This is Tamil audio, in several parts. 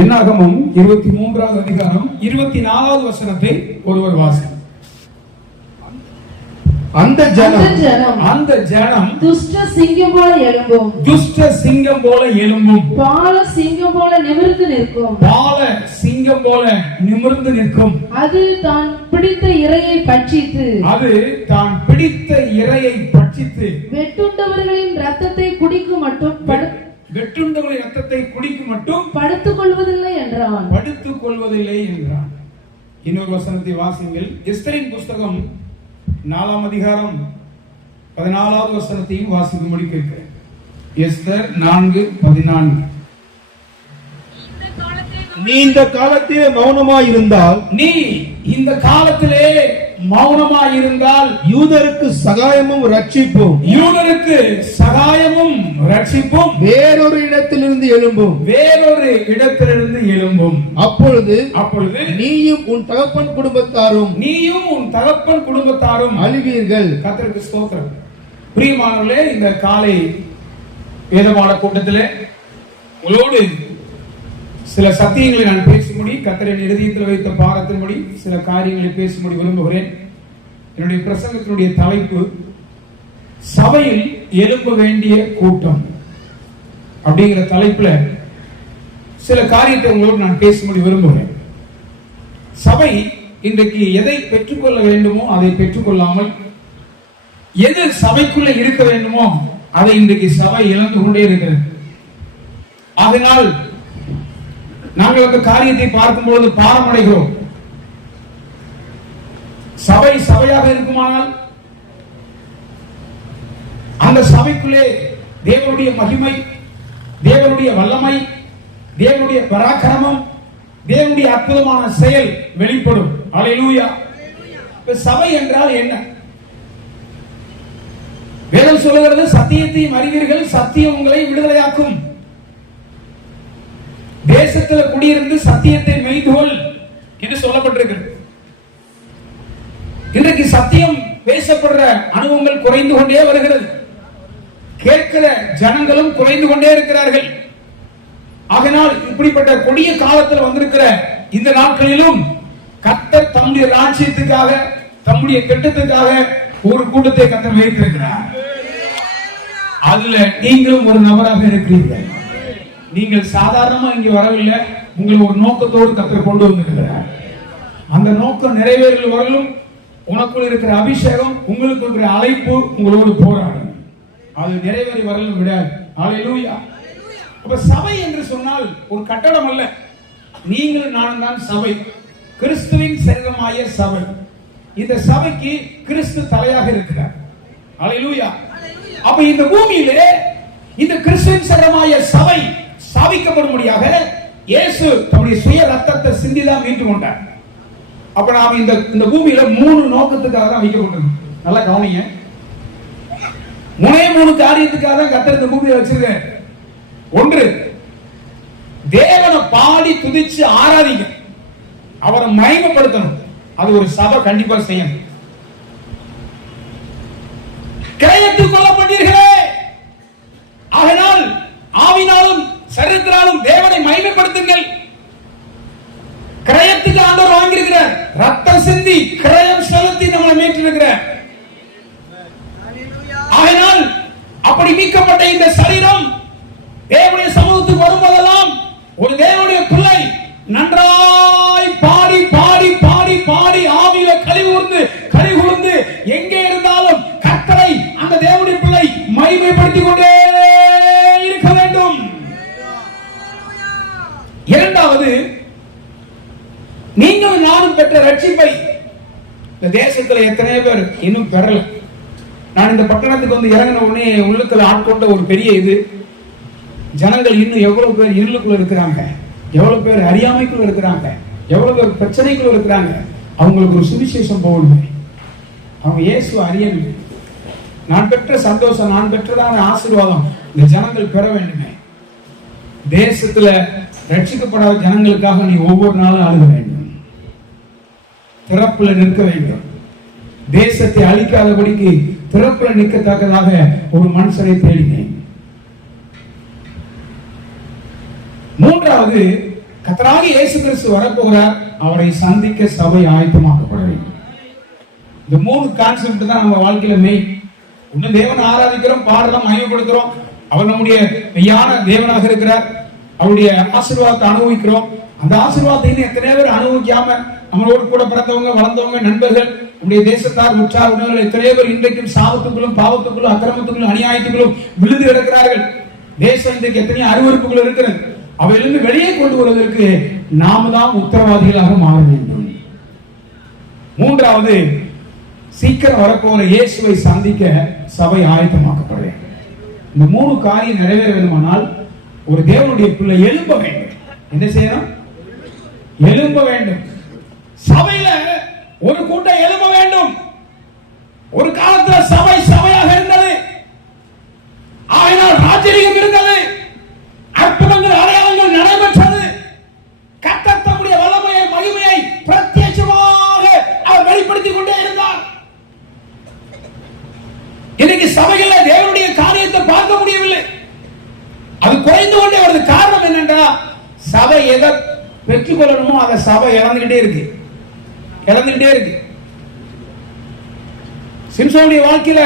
என்னாகமம் 23வது அதிகாரம் 24வது வசனத்தை ஒருவர் வாசி. அந்த ஜனம் துஷ்ட சிங்கம் போல எழும்பும், துஷ்ட சிங்கம் போல எழும்பும், பால சிங்கம் போல நிமிர்ந்து நிற்கும், பால சிங்கம் போல நிமிர்ந்து நிற்கும். அது தான் பிடித்த இரையை பட்சித்து, அது தான் பிடித்த இரையை பட்சித்து வெட்டுண்டவர்களின் ரத்தத்தை குடிக்கும் மட்டும் வெட்டுண்டவர்களின் ரத்தத்தை குடிக்கும் மட்டும் படுத்துக் கொள்வதில்லை என்றான். படுத்துக் கொள்வதில்லை என்றான். இன்னொரு வசனத்தை வாசிங்கள். எஸ்தரின் புஸ்தகம் 4ஆம் அதிகாரம் 14வது வசனத்தையும் வாசிக்கும்படி கேட்கிறேன். எஸ்தர் 4:14. நீ இந்த காலத்திலே மௌனமாயிருந்தால், நீ இந்த காலத்திலே மௌனமாயிருந்தால் யூதருக்கு சகாயமும் ரட்சிப்பும், யூதருக்கு சகாயமும் ரட்சிப்பும் வேறொரு இடத்திலிருந்து எழும்பும், வேறொரு இடத்திலிருந்து எழும்பும். அப்பொழுது நீயும் உன் தகப்பன் குடும்பத்தாரும் அழுவீர்கள். கர்த்தருக்கு ஸ்தோத்திரம். பிரியமானவர்களே, இந்த காலை வேதபாட கூட்டத்திலே உங்களோடு சில சத்தியங்களை நான் பேசும்படி, கர்த்தரின் இருதயத்தில் வைத்த பாரத்தின்படி சில காரியங்களை பேசும்படி விரும்புகிறேன். என்னுடைய பிரசங்கத்தினுடைய தலைப்பு சபையில் எழும்ப வேண்டிய கூட்டம் அப்படிங்கிற தலைப்புல சில காரியத்தை உங்களோடு நான் பேசும்படி விரும்புகிறேன். சபை இன்றைக்கு எதை பெற்றுக்கொள்ள வேண்டுமோ அதை பெற்றுக்கொள்ளாமல், எது சபைக்குள்ள இருக்க வேண்டுமோ அதை இன்றைக்கு சபை இழந்து கொண்டே இருக்கிறது. அதனால் நாங்கள் அந்த காரியத்தை பார்க்கும்போது பாரமடைகிறோம். சபை சபையாக இருக்குமானால் அந்த சபைக்குள்ளே தேவனுடைய மகிமை, தேவனுடைய வல்லமை, தேவனுடைய பராக்கிரமம், தேவனுடைய அற்புதமான செயல் வெளிப்படும். அல்லேலூயா. சபை என்றால் என்ன? வேதம் சொல்லுகிறது, சத்தியத்தையும் அறிவீர்கள், சத்தியம் உங்களை விடுதலையாக்கும். தேசத்தில் குடியிருந்து சத்தியத்தை மெய்துகொள் என்று சொல்லப்பட்டிருக்கிறது. இன்றைக்கு சத்தியம் பேசப்படுற அனுபவங்கள் குறைந்து கொண்டே வருகிறது. கேட்கிற ஜனங்களும் குறைந்து கொண்டே இருக்கிறார்கள். ஆகையால் இப்படிப்பட்ட கொடிய காலத்தில் வந்திருக்கிற இந்த நாட்களிலும் கர்த்தர் தம்முடைய ராஜ்யத்துக்காக, தம்முடைய திட்டத்துக்காக ஒரு கூட்டத்தை கர்த்தர் வைத்திருக்கிறார். அதுல நீங்களும் ஒரு நபராக இருக்கிறீர்கள். நீங்கள் சாதாரணமா இங்க வரவில்லை, உங்களை ஒரு நோக்கத்தோடு கர்த்தர் கொண்டு வந்திருக்கிறார். அந்த நோக்கம் நிறைவேறும் வரலும் உனக்குள் இருக்கிற அபிஷேகம், உங்களுக்கு இருக்கிற அழைப்பு உங்களோடு போராடும். அது நிறைவேறி வரலும் விடாது. அல்லேலூயா. அப்ப சபை என்று சொன்னால் ஒரு கட்டடம் அல்ல. நீங்கள் நானும் தான் சபை, கிறிஸ்துவின் சரீரமாய சபை. இந்த சபைக்கு கிறிஸ்து தலையாக இருக்கிறார். அல்லேலூயா. அப்ப இந்த பூமியிலே இந்த கிறிஸ்துவின் சரீரமாய சபை ஸ்தாபிக்கப்படும்படியாக இயேசு தம்முடைய சுய ரத்தத்தை சிந்திதான் மீட்டு கொண்டார். அப்ப நாம இந்த பூமியில 3 நோக்கத்துக்காக தான் வைக்கப்பட்டிருக்கோம். நல்லா கவனிங்க. 3 காரியத்துக்காக தான் கர்த்தர் இந்த பூமியை வச்சிருக்கார். ஒன்று, தேவனை பாடி துதிச்சு ஆராதிங்க, அவரை மகிமைப்படுத்தணும். அது ஒரு சபை கண்டிப்பா செய்யணும். கிரயத்துக் கொள்ளப்பட்டீர்களே, ஆகையால் ஆவினாலும் சரீரத்தினாலும் தேவனை மகிமைப்படுத்துங்கள். கிரயத்துக்கு ஆண்டவர் வாங்கியிருக்கிறார். ரத்தம் சிந்தி கிரயம் செலுத்தி நம்மளை மீட்டிருக்கிறார். ஆகையால் அப்படி மீட்கப்பட்ட இந்த சரீரம் தேவனுடைய சமூகத்துக்கு வரும்போதெல்லாம் ஒரு தேவனுடைய பிள்ளை நன்றாய் பாடி பாடி பாடி பாடி ஆவியில கலிகூர்ந்து எங்கே இருந்தாலும் கர்த்தரை அந்த தேவனுடைய பிள்ளை மகிமைப்படுத்திக் கொண்டே இருக்க வேண்டும். இரண்டாவது, நீங்கள் நானும் பெற்ற ரட்சிப்பை இந்த தேசத்துல எத்தனை பேர் இன்னும் பெறல. நான் இந்த பட்டணத்துக்கு வந்து இறங்கின உடனே உள்ளுக்குள்ள ஆட்கொண்ட ஒரு பெரிய இது, ஜனங்கள் இன்னும் எவ்வளவு பேர் இருளுக்குள்ள இருக்கிறாங்க, எவ்வளவு பேர் அறியாமைக்குள்ள இருக்கிறாங்க, எவ்வளவு பேர் பிரச்சனைக்குள்ள இருக்கிறாங்க. அவங்களுக்கு ஒரு சுவிசேஷம் போகணுமே, அவங்க இயேசு அறியணுமே. நான் பெற்ற சந்தோஷம், நான் பெற்றதான ஆசீர்வாதம் இந்த ஜனங்கள் பெற வேண்டுமே. தேசத்துல ரட்சிக்கப்படாத ஜனங்களுக்காக நீ ஒவ்வொரு நாளும் அழுக வேண்டும், திறப்புல நிற்க வேண்டும். தேசத்தை அழிக்காதபடிக்கு திறப்புல நிற்கத்தக்கதாக ஒரு மனுஷனை தேடினேன். மூன்றாவது, கர்த்தராகிய இயேசு கிறிஸ்து வரப்போகிறார். அவரை சந்திக்க சபை ஆயத்தமாக்கப்பட வேண்டும். இந்த 3 கான்செப்ட் தான் நம்ம வாழ்க்கையில மெயின். ஒண்ணு, தேவனை ஆராதிக்கிறோம், பாடுறோம், மகிமைப்படுத்துறோம். அவர் நம்முடைய மெய்யான தேவனாக இருக்கிறார். அவருடைய ஆசீர்வாதத்தை அனுபவிக்கிறோம். அந்த ஆசீர்வாதத்தை இன்னும் எத்தனை பேர் அனுபவிக்காம, நம்மளோடு கூட பிறந்தவங்க, வளர்ந்தவங்க, நண்பர்கள், நம்முடைய தேசத்தார், உற்றார் உறவினர்கள் எத்தனை பேர் இன்றைக்கும் சாபத்துக்குள்ளும், பாவத்துக்குள்ளும், அக்கிரமத்துக்குள்ளும், அநியாயத்துக்குள்ளும் விழுந்து கிடக்கிறார்கள். தேசம் இன்றைக்கு எத்தனை அருவருப்புகள் இருக்கிறது. அவையிலிருந்து வெளியே கொண்டு வருவதற்கு நாம தான் உத்தரவாதிகளாக மாற வேண்டும். 3வது, சீக்கிரம் வரப்போகிற இயேசுவை சந்திக்க சபை ஆயத்தமாக்கப்பட வேண்டும். இந்த 3 காரியம் நிறைவேற வேண்டுமானால் ஒரு தேவனுடைய பிள்ளை எழும்ப வேண்டும். என்ன செய்யணும்? எழும்ப வேண்டும். சபையில ஒரு கூட்டம் எழும்ப வேண்டும். ஒரு காலத்துல சபை சபையாக இருந்தது. ஆயினால் ராஜரீகம் இருந்தது. அற்புதங்கள், அடையாளங்கள் நடைபெற்றது. கர்த்தர் தம்முடைய வல்லமையை, மகிமையை பிரத்யட்சமாக அவர் வெளிப்படுத்திக் கொண்டே இருந்தார். இன்னைக்கு சபைகள்ல தேவனுடைய காரியத்தை பார்க்க முடியவில்லை. அது குறைந்து கொண்டே வருது. காரணம் என்னன்னா, சபை எதை பெற்றுக் கொள்ளணுமோ அதை சபை இழந்துகிட்டே இருக்கு. சிம்சோனுடைய வாழ்க்கையில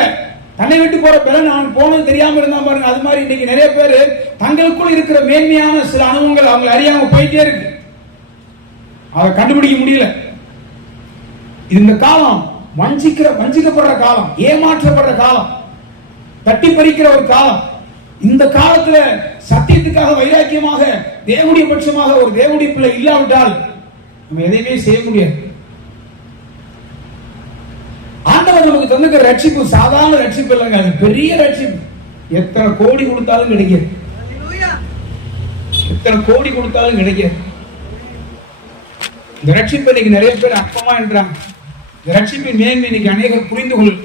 தன்னை விட்டு போற பலன் அவன் போனது தெரியாம இருந்தா பாருங்க. அது மாதிரி இன்னைக்கு நிறைய பேர் தங்களுக்குள் இருக்கிற மேன்மையான சில அனுபவங்கள் அவங்க அறியாம போயிட்டே இருக்கு. அதை கண்டுபிடிக்க முடியல. இந்த காலம் வஞ்சிக்கப்படுற காலம், ஏமாற்றப்படுற காலம், தட்டி பறிக்கிற ஒரு காலம். இந்த காலத்துல சத்தியத்துக்காக வைராக்கியமாக தேவனுடைய பட்சமாக ஒரு தேவனுடைய பிள்ளை இல்லாவிட்டால் நம்ம எதையுமே செய்ய முடியாது. ஆண்டவர் நமக்கு தந்துக்கிற ரட்சிப்பு சாதாரண ரட்சிப்பு இல்லைங்க, அது பெரிய ரட்சிப்பு. எத்தனை கோடி கொடுத்தாலும் கிடைக்காது. இந்த ரட்சிப்பு இன்னைக்கு நிறைய பேர் அற்பமா என்றாங்க. இந்த ரட்சிப்பின் மேன்மை இன்னைக்கு அநேகர் புரிந்து கொள்ளும்.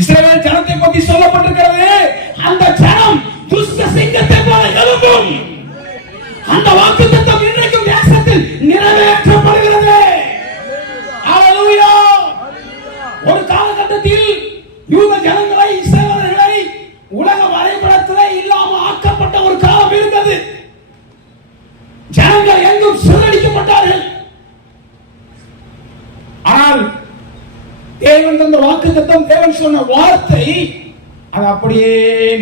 இஸ்ரவேல் ஜனத்தை பற்றி சொல்லப்பட்டிருக்கிறது, அந்த ஜனம் துஷ்ட சிங்கத்தை போல எழும்பும். அந்த வாக்குத்தத்தம் இன்றைக்கும் தேசத்தில் நிறைவேற்றப்படுகிறது. ஹல்லேலூயா. ஒரு காலகட்டத்தில் யூத ஜனங்களை, இஸ்ரவேலர்களை உலக வரைபடத்திலே இல்லாம ஆக்கப்பட்ட ஒரு காலம் இருந்தது. ஜனங்கள் எங்கும் சிதறடிக்கப்பட்டார்கள். ஆனால் தேவன் தந்த வாக்குத்தத்தம், தேவன் சொன்ன வார்த்தை அது அப்படியே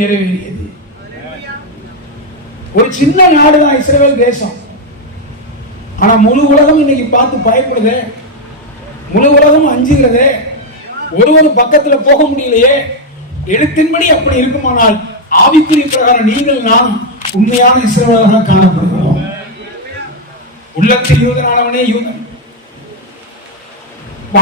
நிறைவேறியது. ஒரு சின்ன நாடுதான் இஸ்ரவேல் தேசம். ஆனா முழு உலகம் இன்னைக்கு பார்த்து பயப்படுது. முழு உலகம் அஞ்சுகிறது. ஒரு பக்கத்துல போக முடியலையே. எழுத்தின்படி அப்படி இருக்குமானால் ஆவிக்குரிய பிரகாரம் நீங்கள் நான் உண்மையான இஸ்ரவேலராக காணப்படுகிறோம். உள்ளத்தில் யூதனானவனே யூதன்.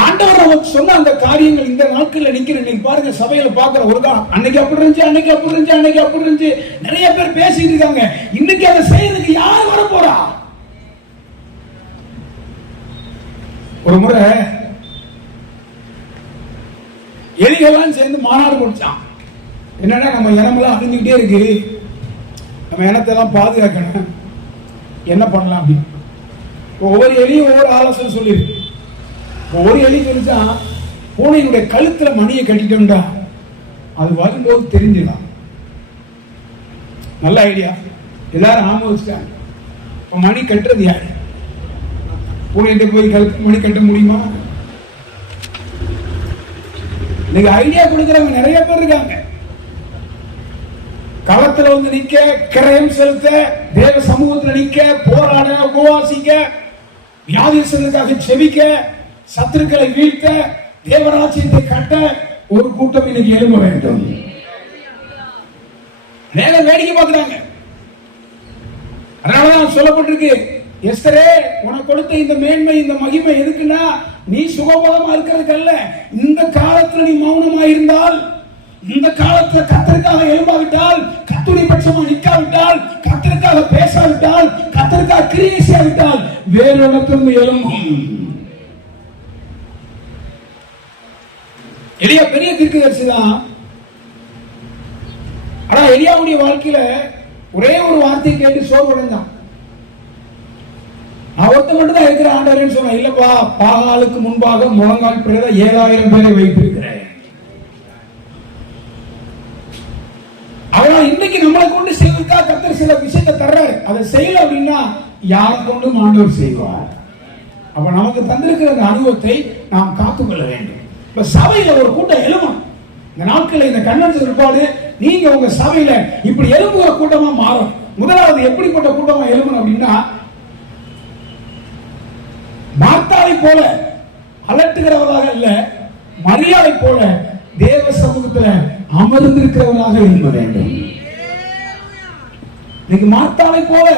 ஆண்டவர் நமக்கு சொன்ன அந்த காரியங்கள் இந்த நாட்கள்ல நிக்கிற. நீங்க பாருங்க, சபையில பாக்குற ஒரு தான் அன்னைக்கு அப்படி இருந்துச்சு நிறைய பேர் பேசிட்டு இருக்காங்க. இன்னைக்கு அதை செய்யறதுக்கு யார் வர போறா? ஒரு முறை எலிகளாம் சேர்ந்து மாநாடு முடிச்சான். என்னன்னா, நம்ம இனமெல்லாம் அழிஞ்சுக்கிட்டே இருக்கு, நம்ம இனத்தை எல்லாம் பாதுகாக்கணும், என்ன பண்ணலாம் அப்படின்னு ஒவ்வொரு எலியும் ஒவ்வொரு ஆலோசனை சொல்லிருக்கு. ஒரு எலி சொல்லிச்சா, பூனையினுடைய கழுத்துல மணியை கட்டிட்டோம்டா அது வரும்போது தெரிஞ்சிடலாம். நல்ல ஐடியா. எல்லாரும் ஆம வச்சுட்டாங்க. இப்ப மணி கட்டுறது யாரு? பூனைகிட்ட போய் கழுத்து மணி கட்ட முடியுமா? நீங்க ஐடியா கொடுக்கிறவங்க நிறைய பேர் இருக்காங்க. களத்துல வந்து நிக்க, கிரயம் செலுத்த, தேவ சமூகத்தில் நிக்க, போராட, உபவாசிக்க, வியாதிசனுக்காக செபிக்க, சத்துருக்களை வீழ்த்த, தேவராஜ்யத்தை கட்ட ஒரு கூட்டம் இன்னைக்கு எழும்ப வேண்டும். நேரம் வேடிக்கை பார்க்கிறாங்க. அதனாலதான் சொல்லப்பட்டிருக்கு, எஸ்தரே உனக்கு கொடுத்த இந்த மேன்மை, இந்த மகிமை எதுக்குன்னா நீ சுகபோகமா இருக்கிறதுக்கு அல்ல. இந்த காலத்துல நீ மௌனமா இருந்தால், இந்த காலத்துல கர்த்தருக்காக எழும்பாவிட்டால், கர்த்தருடைய பட்சமா நிற்காவிட்டால், கர்த்தருக்காக பேசாவிட்டால், கர்த்தருக்காக கிரியை செய்யாவிட்டால் வேறு இடத்திலிருந்து எழும்பும். எலியா பெரிய தீர்க்கதரிசி தான். ஆனா எலியாவுடைய வாழ்க்கையில ஒரே ஒரு வார்த்தை கேட்டு சோர்வடைந்தான். அவர்த்த மட்டும் தான் இருக்கிற ஆண்டவரேன்னு சொன்ன. இல்லப்பா, பாகாலுக்கு முன்பாக முழங்கால் பிறந்த 7000 பேரை வைத்திருக்கிறேன். அதனால இன்னைக்கு நம்மளை கொண்டு செய்வதற்காக கர்த்தர் சில விஷயத்தை தர்றாரு. அதை செய்யல அப்படின்னா யாரை கொண்டும் ஆண்டவர் செய்வார். அப்ப நமக்கு தந்திருக்கிற அந்த அனுபவத்தை நாம் காத்துக்கொள்ள வேண்டும். இப்ப சபையில ஒரு கூட்டம் எழுமணும். இந்த நாட்களில் இந்த கன்வென்ஷன் ஏற்பாடு நீங்க உங்க சபையில இப்படி எழும்புகிற கூட்டமா மாறும். முதலாவது எப்படிப்பட்ட கூட்டமா எழுமணும் அப்படின்னா, மார்த்தாவை போல அலட்டுகிறவராக அல்ல, மரியாதை போல தேவ சமூகத்தில் அமர்ந்திருக்கிறவராக எழும்ப வேண்டும். இன்னைக்கு மார்த்தாவை போல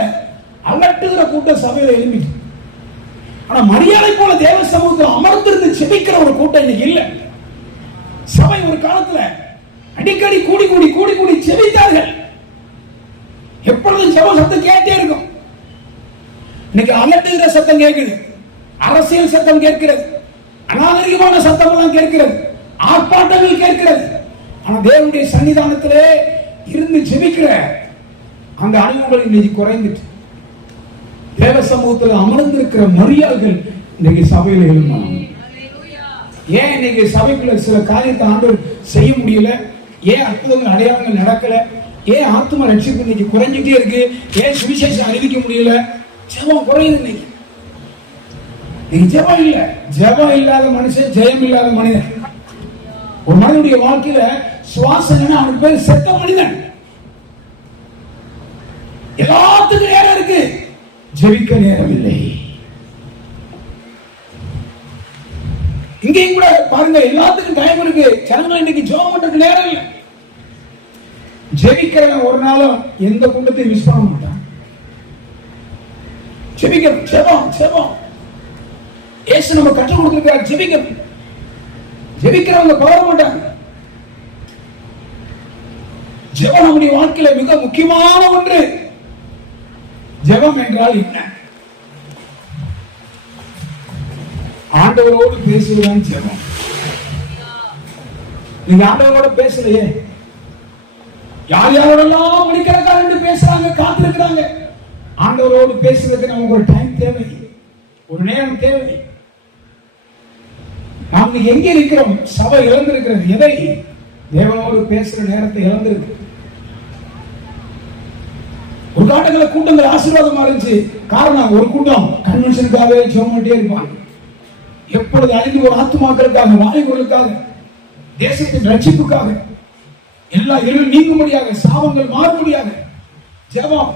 அலட்டுகிற கூட்டம் சபையில எழும்பிட்டு, ஆனா மரியாதை போல தேவ சமூகத்தில் அமர்ந்திருந்து செபிக்கிற ஒரு கூட்டம் இன்னைக்கு இல்ல. சபை ஒரு காலத்துல அடிக்கடி கூடி கூடி கூடி கூடி செபித்தார்கள். எப்பொழுதும் ஜெப சத்தம் கேட்டே இருக்கும். இன்னைக்கு அலட்டுகிற சத்தம் கேட்குது, அரசியல் சத்தம் கேட்கிறது, அநாகரிகமான சத்தம் எல்லாம் கேட்கிறது, ஆர்ப்பாட்டங்கள் கேட்கிறது. ஆனா தேவனுடைய சன்னிதானத்திலே இருந்து ஜெபிக்கிற அந்த அனுபவங்கள் இன்னைக்கு குறைந்துட்டு, தேவ சமூகத்தில் அமர்ந்திருக்கிற மரியாதைகள் இன்னைக்கு சபையில எழுந்தாங்க. ஏன் இன்னைக்கு சபைக்குள்ள சில காரியத்தை ஆண்டவர் செய்ய முடியல? ஏன் அற்புதங்கள் அடையாளங்கள் நடக்கல? ஏன் ஆத்ம ரட்சிப்பு இன்னைக்கு குறைஞ்சிட்டே இருக்கு? ஏன் சுவிசேஷம் அறிவிக்க முடியல? ஜெபம் குறையுது. இன்னைக்கு ஜெபம் இல்ல. ஜெபம் இல்லாத மனுஷன் ஜெயம் இல்லாத மனிதன். ஒரு மனிதனுடைய வாழ்க்கையில சுவாசம் அவனுக்கு பேர் செத்த மனிதன். எல்லாத்துக்கும் நேரம் இருக்கு, ஜெபிக்க நேரம் இல்லை. இங்கேயும் கூட பாருங்க, எல்லாத்துக்கும் டைம் இருக்கு, ஜனங்கள் இன்னைக்கு ஜெபம் பண்றதுக்கு நேரம் இல்லை. ஜெபிக்கிறவன் ஒரு நாளும் எந்த கூட்டத்தையும் மிஸ் பண்ண மாட்டான். ஜெபிக்கணும், ஜெபம் ஜெபம். இயேசு நம்ம கற்றுக் கொடுத்திருக்கார், ஜெபிக்கணும். ஜெபிக்கிறவங்க பவர மாட்டாங்க. ஜெபம் நம்முடைய வாழ்க்கையில மிக முக்கியமான ஒன்று. ஜெபம் என்றால் என்ன? ஆண்டவரோடு பேசுவதுதான் ஜெபம். நீங்க ஆண்டவரோட பேசலையே, யார் யாரோடெல்லாம் மணிக்கணக்காக என்று பேசுறாங்க, காத்திருக்கிறாங்க. ஆண்டவரோடு பேசுறதுக்கு நமக்கு ஒரு டைம் தேவை, ஒரு நேரம் தேவை. நாம் எங்க இருக்கிறோம்? சபை இழந்திருக்கிறது எதை? தேவனோடு பேசுற நேரத்தை இழந்திருக்கு. ஒரு காட்டங்கள கூட்டங்கள் ஆசீர்வாதமா இருந்துச்சு. காரணம், ஒரு கூட்டம் கன்வென்ஷனுக்காகவே ஜெபம் பண்ணிட்டே இருப்பாங்க. எப்பொழுது அழிந்து ஒரு ஆத்துமாக்களுக்காக, வாலிபர்களுக்காக, தேசத்தின் ரட்சிப்புக்காக, எல்லா இருள் நீங்கும்படியாக, சாபங்கள் மாறும்படியாக ஜெபம்.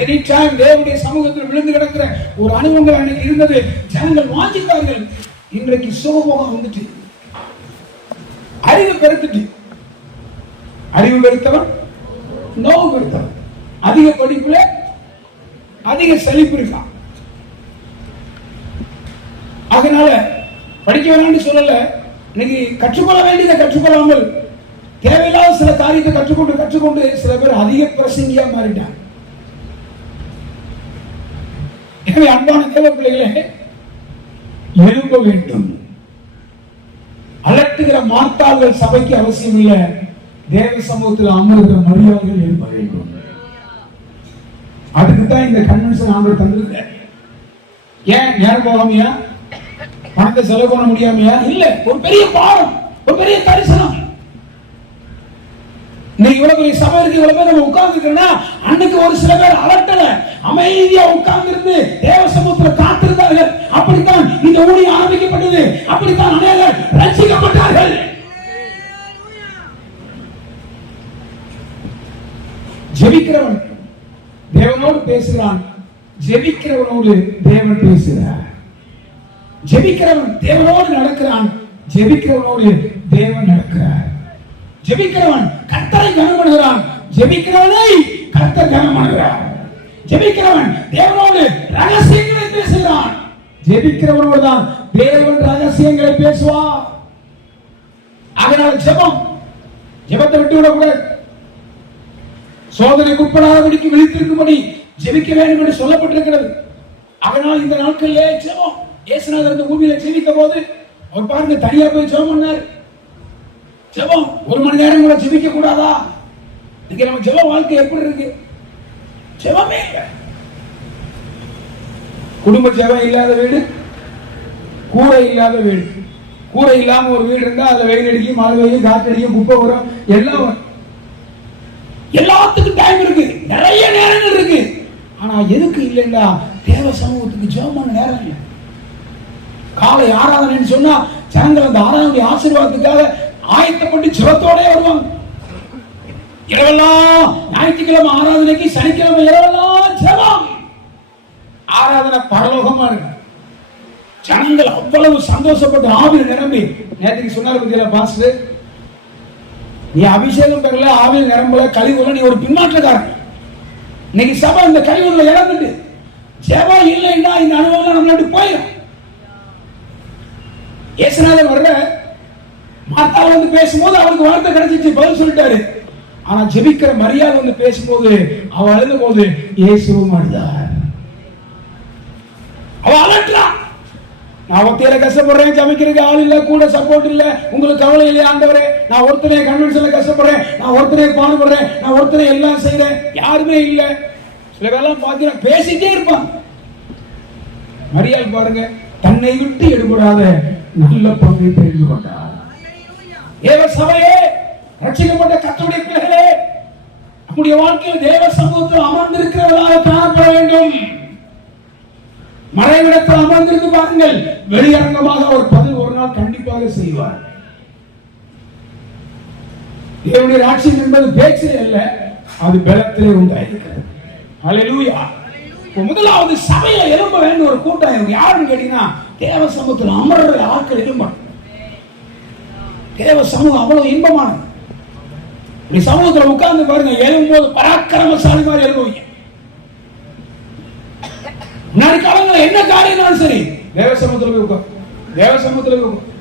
எனி டைம் தேவனுடைய சமூகத்தில் விழுந்து கிடக்கிற ஒரு அனுபவங்கள் அன்னைக்கு இருந்தது. ஜனங்கள் வாஞ்சித்தார்கள். இன்றைக்கு சுகபோகம் வந்துட்டு, அறிவு பெருத்துட்டு. அறிவு பெருத்தவன் நோவு பெருத்தவன். அதிக படிப்புல அதிக செழிப்பு இருக்கான். அதனால படிக்க வேண்டாம்னு சொல்லல, இன்னைக்கு கற்றுக்கொள்ள வேண்டியதை கற்றுக்கொள்ளாமல் தேவையில்லாத சில காரியத்தை கற்றுக்கொண்டு சில பேர் அதிக பிரசங்கியா மாறிட்டாங்க. எனவே அன்பான தேவ பிள்ளைகளே, எழும்ப வேண்டும். அலட்டுகிற மார்த்தாள்கள் சபைக்கு அவசியம் இல்லை. தேவ சமூகத்தில் அமர்கிற மரியாதைகள் எழும்ப வேண்டும். அதுக்கு தான் இந்த கன்வென்ஷன் ஆண்டவர் தந்திருக்க. ஏன் நேரம் போகாமையா? பணத்தை செலவு பண்ண முடியாமையா? இல்ல, ஒரு பெரிய பாடம், ஒரு பெரிய தரிசனம். இன்னைக்கு இவ்வளவு பெரிய சபை இருக்கு, இவ்வளவு பேர் நம்ம உட்கார்ந்து இருக்கிறோம்னா, அன்னைக்கு ஒரு சில பேர் அலட்டல, அமைதியா உட்கார்ந்து இருந்து தேவ சமூகத்தில் காத்திருந்தார்கள். அப்படித்தான் இந்த ஊழியம் ஆரம்பிக்கப்பட்டது. அப்படித்தான் அநேகர் ரட்சிக்கப்பட்டார்கள். ஜெபிக்கிறவன் தேவனோடு பேசுகிறான், ஜெபிக்கிறவனோடு தேவன் பேசுகிறார். ஜெபிக்கிறவன் தேவனோடு நடக்கிறான், ஜெபிக்கிறவனோடு தேவன் நடக்கிறார். ஜெபிக்கிறவன் கர்த்தரை கனம் பண்ணுகிறான், ஜெபிக்கிறவனை கர்த்தர் கனம் பண்ணுகிறார். ஜெபிக்கிறவன் தேவனோடு ரகசியங்களை பேசுகிறான், ஜெபிக்கிறவனோடு தான் தேவன் ரகசியங்களை பேசுவார். அதனால ஜெபம், ஜெபத்தை விட்டு விடக்கூடாது. சோதனைக்கு உட்படாதபடிக்கு விழித்திருக்கும்படி ஜெபிக்க வேண்டும் என்று சொல்லப்பட்டிருக்கிறது. அதனால் இந்த நாட்களிலே ஜெபம். இயேசுநாதர் இந்த பூமியில ஜெபித்த போது அவர் பாருங்க, தனியா போய் ஜெபம் பண்ணார். ஜெபம் ஒரு மணி நேரம் கூட ஜெபிக்க கூடாதா? இங்க நம்ம ஜெப வாழ்க்கை எப்படி இருக்கு? ஜெபமே இல்லை. குடும்ப ஜெபம் இல்லாத வீடு, கூரை இல்லாத வீடு. கூரை இல்லாம ஒரு வீடு இருந்தா அதுல வெயில் அடிக்கும், மழை பெய்யும், காற்று அடிக்கும், குப்பை வரும், எல்லாம் வரும். எல்லாத்துக்கும் டைம் இருக்கு, நிறைய நேரங்கள் இருக்கு. ஆனா எதுக்கு இல்லைன்னா தேவ சமூகத்துக்கு ஜெபம் பண்ண நேரம் இல்லை. காலை ஆராதனைன்னு சொன்னா ஜனங்கள் அந்த ஆராதனை ஆசீர்வாதத்துக்காக ஆயத்தப்பட்டு ஜெபத்தோட வருவாங்க. இரவெல்லாம் ஞாயிற்றுக்கிழமை ஆராதனைக்கு, சனிக்கிழமை இரவெல்லாம் ஜெபம். ஆராதனை பரலோகமா இருக்கு. ஜனங்கள் அவ்வளவு சந்தோஷப்பட்டு ஆவியில் நிரம்பி, நேற்றுக்கு சொன்னார் பத்தியா பாஸ்டர், நீ அபிஷேகம் பெறல, ஆவியில் நிரம்பல, கழிவுல, நீ ஒரு பின்மாற்றக்காரன். இன்னைக்கு சபை இந்த கழிவுல இறந்துட்டு ஜெபம் இல்லைன்னா இந்த அனுபவம் நம்மள விட்டு போயிடும். இயேசுநாதர் வர்ற மார்த்தாள் வந்து பேசும்போது அவருக்கு வார்த்தை கிடைச்சிச்சு, பதில் சொல்லிட்டாரு. ஆனா ஜெபிக்கிற மரியாள் வந்து பேசும்போது அவ அழுத போது இயேசுவும் அழுதார். அவ அலட்டலாம், நான் ஒத்தையில கஷ்டப்படுறேன், ஜபிக்கிறதுக்கு ஆள் இல்ல, கூட சப்போர்ட் இல்ல, உங்களுக்கு கவலை இல்லையா ஆண்டவரே, நான் ஒருத்தனே கன்வென்ஷன்ல கஷ்டப்படுறேன், நான் ஒருத்தனே பாடுபடுறேன், நான் ஒருத்தனே எல்லாம் செய்யறேன், யாருமே இல்ல. சில பேர்லாம் பாத்தீங்கன்னா பேசிட்டே இருப்பான். மரியாள் பாருங்க, தன்னை விட்டு எடுபடாத நல்ல பங்கை தெரிந்து கொண்டார். தேவ சபையே, ரட்சிக்கப்பட்ட கர்த்தருடைய பிள்ளைகளே, நம்முடைய வாழ்க்கையில் தேவ சமூகத்தில் அமர்ந்திருக்கிறவர்களாக காணப்பட வேண்டும். மறைவிடத்தில் அமர்ந்திருந்து பாருங்கள், வெளியரங்கமாக ஒரு பதில் ஒரு நாள் கண்டிப்பாக செய்வார். தேவனுடைய ராட்சியம் என்பது பேச்சிலே அல்ல, அது பலத்திலே உண்டாயிருக்கிறது. ஹல்லேலூயா. முதலாவது சபையில எழும்ப வேண்டிய ஒரு கூட்டம் யாருன்னு கேட்டீங்கன்னா, தேவ சமூகத்தில் அமர்ற ஆட்கள் எழும்பணும். தேவ சமூகம் அவ்வளவு இன்பமானது. இப்படி சமூகத்தில் உட்கார்ந்து பாருங்க, எழும்போது பராக்கிரமசாலி மாதிரி எழுதுவீங்க. முன்னாடி காலங்களில் என்ன காரியம்னாலும் சரி, தேவ சமூகத்தில் உட்கார், தேவ சமூகத்தில் உட்கார்,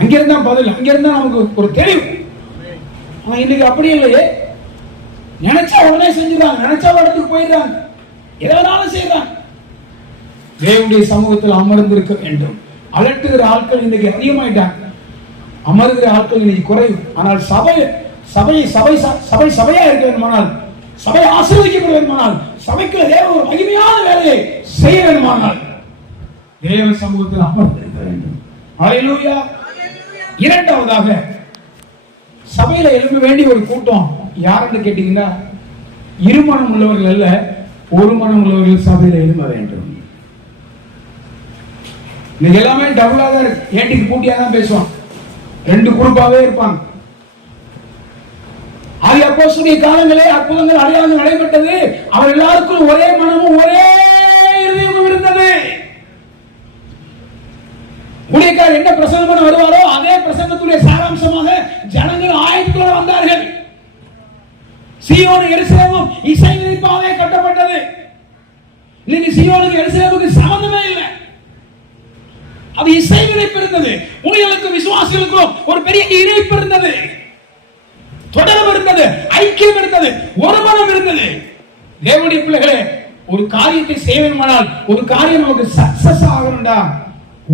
அங்கிருந்தா பதில், அங்கிருந்தா நமக்கு ஒரு தெளிவு. ஆனா இன்னைக்கு அப்படி இல்லையே, நினைச்சா உடனே செஞ்சுறாங்க, நினைச்சா இடத்துக்கு போயிடுறாங்க, எதனாலும் செய்யறாங்க. தேவனுடைய சமூகத்தில் அமர்ந்திருக்க வேண்டும். அலட்டுகிற ஆட்கள் இன்னைக்கு அதிகமாயிட்டாங்க, அமர்கிற ஆட்கள் இன்னைக்கு குறையும். ஆனால் சபையா இருக்க வேண்டுமானால், சபை ஆசீர்வதிக்கப்பட வேண்டுமானால், சபைக்கு தேவ ஒரு மகிமையான வேலையை செய்ய வேண்டுமானால் தேவ சமூகத்தில் அமர்ந்திருக்க வேண்டும். ஹல்லேலூயா. இரண்டாவதாக சபையில எழும்ப வேண்டிய ஒரு கூட்டம் யாருன்னு கேட்டீங்கன்னா, இருமனம் உள்ளவர்கள் அல்ல, ஒரு மனம் உள்ளவர்கள் சபையில எழும்ப வேண்டும். இன்னைக்கு எல்லாமே டபுளாக இருக்கு, ஏட்டிக்கு பூட்டியா தான் பேசுவான், ரெண்டு குரூப்பாவே இருப்பாங்க. ஆகிய அப்போஸ்தலருடைய காலங்களே அற்புதங்கள் அடையாளங்கள் நடைபெற்றது. அவர் எல்லாருக்கும் ஒரே மனமும் ஒரே இதயமும் இருந்தது. ஊழியக்காரர் என்ன பிரசங்கம் பண்ண வருவாரோ அதே பிரசங்கத்துடைய சாராம்சமாக ஜனங்கள் ஆயத்தத்தோடு வந்தார்கள். சீயோனும் எருசலேமும் இசை விரிப்பாவே கட்டப்பட்டது. இன்னைக்கு சீயோனுக்கு எருசலேமுக்கு சம்பந்தமே இல்லை, அது இசை விரிப்பு இருந்தது. ஊழியர்களுக்கும் விசுவாசிகளுக்கும் ஒரு பெரிய இணைப்பு இருந்தது, தொடர்பு இருந்தது, ஐக்கியம் இருந்தது, ஒரு மனம் இருந்தது. தேவனுடைய பிள்ளைகளே, ஒரு காரியத்தை செய்யணுமானால், ஒரு காரியம் நமக்கு சக்சஸ் ஆகணும்டா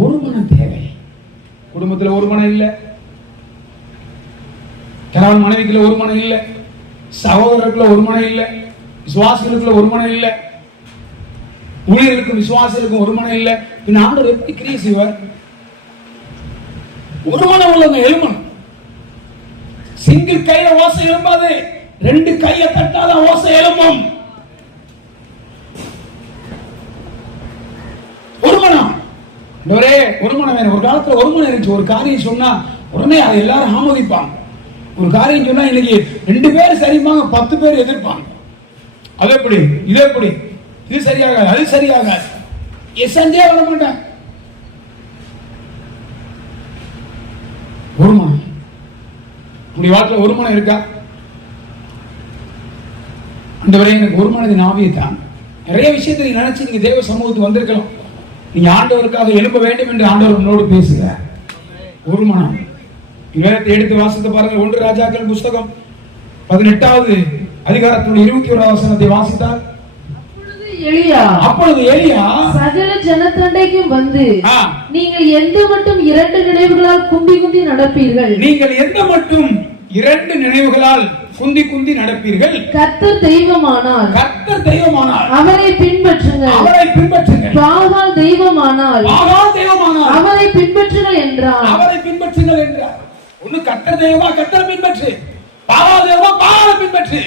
ஒரு மனம் தேவை. குடும்பத்தில் ஒரு மனம் இல்ல, கணவன் மனைவிக்குள்ள ஒரு மனம் இல்ல, சகோதரருக்குள்ள ஒரு மனம் இல்ல, விசுவாசிகளுக்குள்ள ஒரு மனம் இல்ல, ஊழியர்களுக்கும் விசுவாசிகளுக்கும் ஒரு மனம் இல்ல. பின் ஆண்டவர் எப்படி கிரியை செய்வார்? ஒரு மனம் உள்ளவங்க எழுமணும். சிங்கிள் கையில ஓசை எழும்பாது, ரெண்டு கையை தட்டாத ஓசை எழும்பும். ஒரு மனம், ஒரு மனம் வேணும். ஒரு காலத்துல ஒரு மனம் இருந்துச்சு. ஒரு காரியம் சொன்னா உடனே அதை எல்லாரும் ஆமோதிப்பாங்க. ஒரு காரியம் சொன்னா இன்னைக்கு 2 பேர் சரிப்பாங்க, 10 பேர் எதிர்ப்பாங்க. அது எப்படி, இது எப்படி, இது சரியாக, அது சரியாக, செஞ்சே வர மாட்டாங்க. ஒரு மனம். உங்களுடைய வாழ்க்கையில் ஒரு மனம் இருக்கா? ஆண்டவரே, எனக்கு ஒரு மனதின் ஆவியை தான். நிறைய விஷயத்தை நீங்க நினைச்சு நீங்க தேவ சமூகத்துக்கு வந்திருக்கலாம். நீங்க ஆண்டவருக்காக எழுப்ப வேண்டும் என்று ஆண்டவர் உங்களோடு பேசுகிறார். ஒரு மனம். வேதத்தை எடுத்து வாசித்து பாருங்கள். 1 ராஜாக்கள் புஸ்தகம் 18வது அதிகாரத்துடைய 21வது வசனத்தை வாசித்தால், அப்பொழுது எலியா சகல ஜனத்தண்டைக்கும் வந்து, நீங்கள் எந்த மட்டும் 2 நினைவுகளால் குந்தி குந்தி நடப்பீர்கள், நீங்கள் எந்த மட்டும் 2 நினைவுகளால் குந்தி குந்தி நடப்பீர்கள், கர்த்தர் தெய்வமானால் அவரை பின்பற்றுங்கள், பாகால் தெய்வமானால் அவரை பின்பற்றுங்கள் என்றார். அவரை பின்பற்றுங்கள் என்றார். ஒன்னு கர்த்தர் தெய்வமா, கர்த்தரை பின்பற்று. பாவாதேவமா பாவாவை பின்பற்று.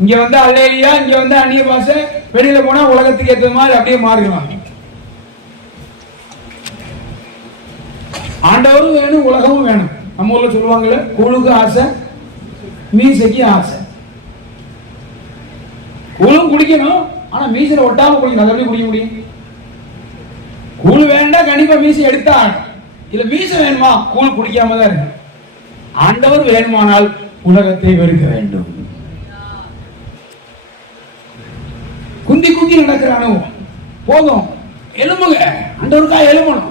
இங்க வந்து அல்லேலியா, இங்க வந்து அந்நிய பாஷை, வெளியில போனா உலகத்துக்கு ஏற்ற மாதிரி அப்படியே மாறிடுவாங்க. ஆண்டவரும் வேணும், உலகமும் வேணும். நம்ம ஊர்ல சொல்லுவாங்கல்ல, கூழுக்கு ஆசை, மீசைக்கு ஆசை. கூழும் குடிக்கணும், ஆனா மீசையில ஒட்டாம குடிக்கணும். அதை எப்படி குடிக்க முடியும்? கூழ் வேண்டாம், கண்டிப்பா மீசை எடுத்தா இல்ல. மீசை வேணுமா, கூழ் குடிக்காம தான் இருக்கு. ஆண்டவர் வேணுமானால் உலகத்தை வெறுக்க வேண்டும். குந்தி குந்தி நடக்கிற அனுபவம் போதும். எலும்புங்க, ஆண்டவருக்காக எலும்பணும்.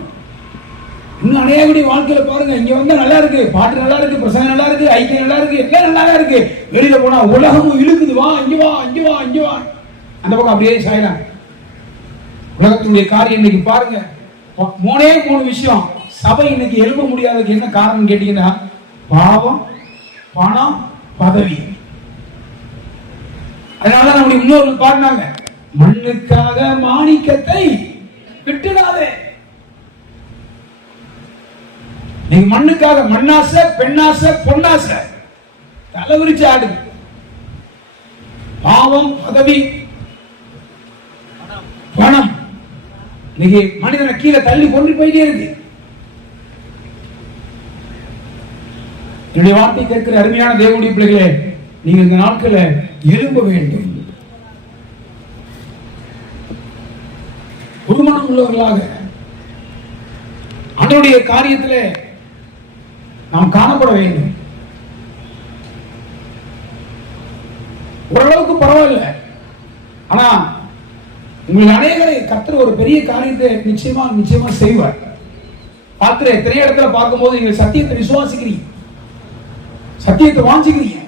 இன்னும் அநேகடி வாழ்க்கையில பாருங்க, இங்க வந்து நல்லா இருக்கு, பாட்டு நல்லா இருக்கு, பிரசங்கம் நல்லா இருக்கு, ஐக்கியம் நல்லா இருக்கு, எல்லாம் நல்லா இருக்கு. வெளியில போனா உலகமும் இழுக்குது, வா இங்க வா இங்க வா இங்க வா, அந்த பக்கம் அப்படியே சாயலாம். உலகத்துடைய காரியம் இன்னைக்கு பாருங்க, 3 விஷயம். சபை இன்னைக்கு எழுப்ப முடியாததுக்கு என்ன காரணம் கேட்டீங்கன்னா, பாவம், பணம், பதவி. அதனால நம்முடைய முன்னோர்கள் பாடினாங்க, மண்ணுக்காக மாணிக்கத்தை விட்டுடாதே. நீங்க மண்ணுக்காக மண்ணாசை, பெண்ணாசை, பொன்னாசை தலைவிரிச்சு ஆடுது. பாவம், பதவி, பணம் இன்னைக்கு மனிதனை கீழே தள்ளி கொண்டு போயிட்டே இருக்கு. என்னுடைய வார்த்தை கேட்கிற அருமையான தேவனுடைய பிள்ளைகளே, நீங்க இந்த நாட்களை எழும்ப வேண்டும். குருமணம் உள்ளவர்களாக ஆண்டவருடைய காரியத்திலே நாம் காணப்பட வேண்டும். ஓரளவுக்கு பரவாயில்ல, ஆனா உங்கள் அநேகரை கர்த்தர் ஒரு பெரிய காரியத்தை நிச்சயமா செய்வார். பார்க்கிற எத்தனை இடத்துல பார்க்கும்போது நீங்க சத்தியத்தை விசுவாசிக்கிறீங்க, சத்தியத்தை வாஞ்சிக்கிறீங்க,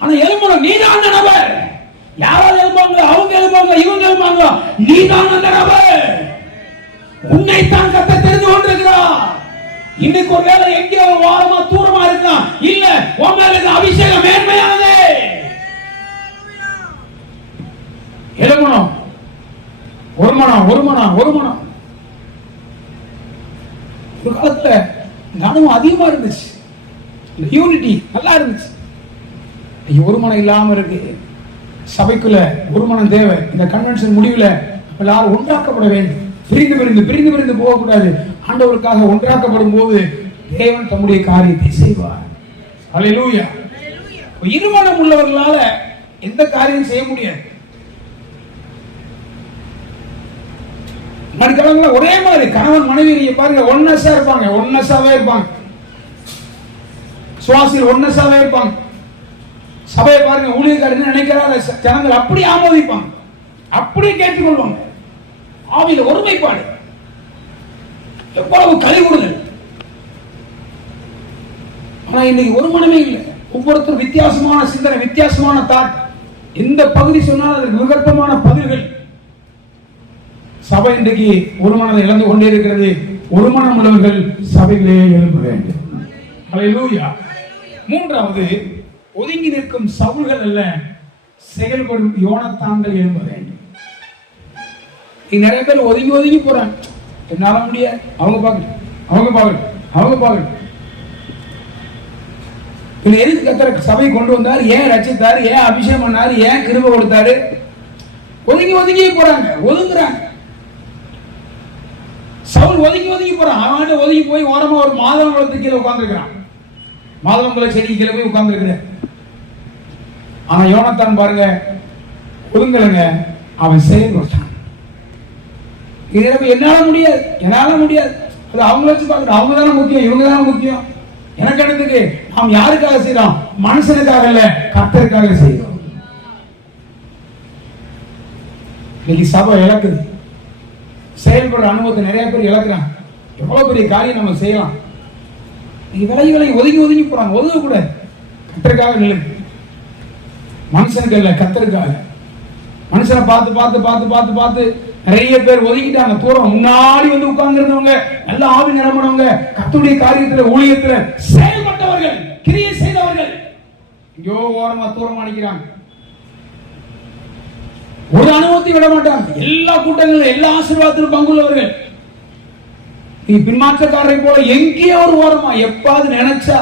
ஆனா எழும்பணும். நீதான் அந்த நபர். யாராவது எழுப்பாங்க, அவங்க எழுப்பாங்க, இவங்க எழுப்பாங்க, நீதான் அந்த நபர். உன்னைத்தான் கர்த்தர் தெரிந்து கொண்டிருக்கிறார். இன்னைக்கு ஒரு வேளை எங்கேயோ வாரமா தூரமா இருக்கான், இல்ல உங்களுக்கு அபிஷேகம் மேன்மையானது. எழும்பணும். ஒரு மனம். ஒரு காலத்துல கனவு அதிகமா இருந்துச்சு, யூனிட்டி நல்லா இருந்துச்சு. ஒரு மனம் இல்லாம இருக்கு. சபைக்குள்ள ஒரு மனம் தேவை. இந்த கன்வென்ஷன் முடிவுல எல்லாரும் ஒன்றாக்கப்பட வேண்டும். பிரிந்து போகக்கூடாது. ஆண்டவருக்காக ஒன்றாக்கப்படும் போது தேவன் தம்முடைய காரியத்தை செய்வார். அல்லேலூயா. இருமனம் உள்ளவர்களால எந்த காரியம் செய்ய முடியாது. மறுக்காலங்கள ஒரே மாதிரி கணவன் மனைவி பாருங்க, ஒன்னஸா இருப்பாங்க, ஒன்னஸாவே இருப்பாங்க. சுவாசியில் ஒன்னஸாவே இருப்பாங்க. சபையை பாருங்க, ஊழியக்காரர் நினைக்கிறாங்க, ஜனங்கள் அப்படி ஆமோதிப்பாங்க, அப்படியே கேட்டுக்கொள்வாங்க. ஆவியில ஒருமைப்பாடு, எவ்வளவு கலிகூடுதல். ஆனா இன்னைக்கு ஒரு மனமே இல்லை. ஒவ்வொருத்தரும் வித்தியாசமான சிந்தனை, வித்தியாசமான தாட். எந்த பகுதி சொன்னாலும் அதற்கு விகற்பமான பதில்கள். சபை இன்றைக்கு ஒரு மனதை இழந்து கொண்டே இருக்கிறது. ஒரு மனம் உள்ளவர்கள் சபைகளே எழும்ப வேண்டும். அல்லேலூயா. 3வது, ஒதுங்கி நிற்கும் சவுல்கள் அல்ல, செயல்படும் யோனத்தான்கள் எழும்ப வேண்டும். நிறைய பேர் ஒதுங்கி போறாங்க. என்னால முடியாது, அவங்க பாக்கணும். எதுக்கு கர்த்தர் சபை கொண்டு வந்தார், ஏன் ரட்சித்தார், ஏன் அபிஷேகம் பண்ணாரு, ஏன் கிருபை கொடுத்தாரு? ஒதுங்கி போறாங்க, ஒதுங்குறாங்க. சவுல் ஒதுங்கி போறான். அவன் ஒதுங்கி போய் ஓரமா ஒரு மாதுளம்பழத்துக்கு கீழே உட்கார்ந்துருக்கிறான். மாதுளம்பழ செடி கீழே போய் உட்கார்ந்துருக்கிறேன். ஆனா யோனத்தான் பாருங்க, ஒதுங்கலங்க, அவன் செயல்பட்டான். என்னால முடியாது. அது அவங்கள வச்சு பார்க்கணும். அவங்க தானே முக்கியம், இவங்க தானே முக்கியம். எனக்கு என்னதுக்கு? நாம் யாருக்காக செய்யறோம்? மனுஷனுக்காக இல்ல, கர்த்தருக்காக செய்யறோம். இன்னைக்கு சபை இழக்குது. செயல்படுற அனுபவத்தை நிறைய பேர் இழக்கிறாங்க. எவ்வளவு பெரிய காரியம் நம்ம செய்யலாம். விலகி ஒதுங்கி போறாங்க. ஒதுங்க கூட கர்த்தருக்காக நில்லு. மனுஷனுக்கு இல்ல, கர்த்தருக்காக. மனுஷனை பார்த்து நிறைய பேர் ஒதுங்கிட்டாங்க. தூரம் முன்னாடி வந்து உட்கார்ந்து இருந்தவங்க, நல்ல ஆவி நிரம்பினவங்க, கர்த்தருடைய காரியத்துல ஊழியத்துல செயல்பட்டவர்கள், கிரியை செய்தவர்கள் ஐயோ ஓரமா தூரமா நிக்கிறாங்க. ஒரு அனுபவத்தை விட மாட்டாங்க. எல்லா கூட்டங்களும் எல்லா ஆசீர்வாதத்திலும் பங்குள்ளவர்கள். நீ பின்மாற்றக்காரரை போல எங்கேயோ ஒரு ஓரமா, எப்பாவது நினைச்சா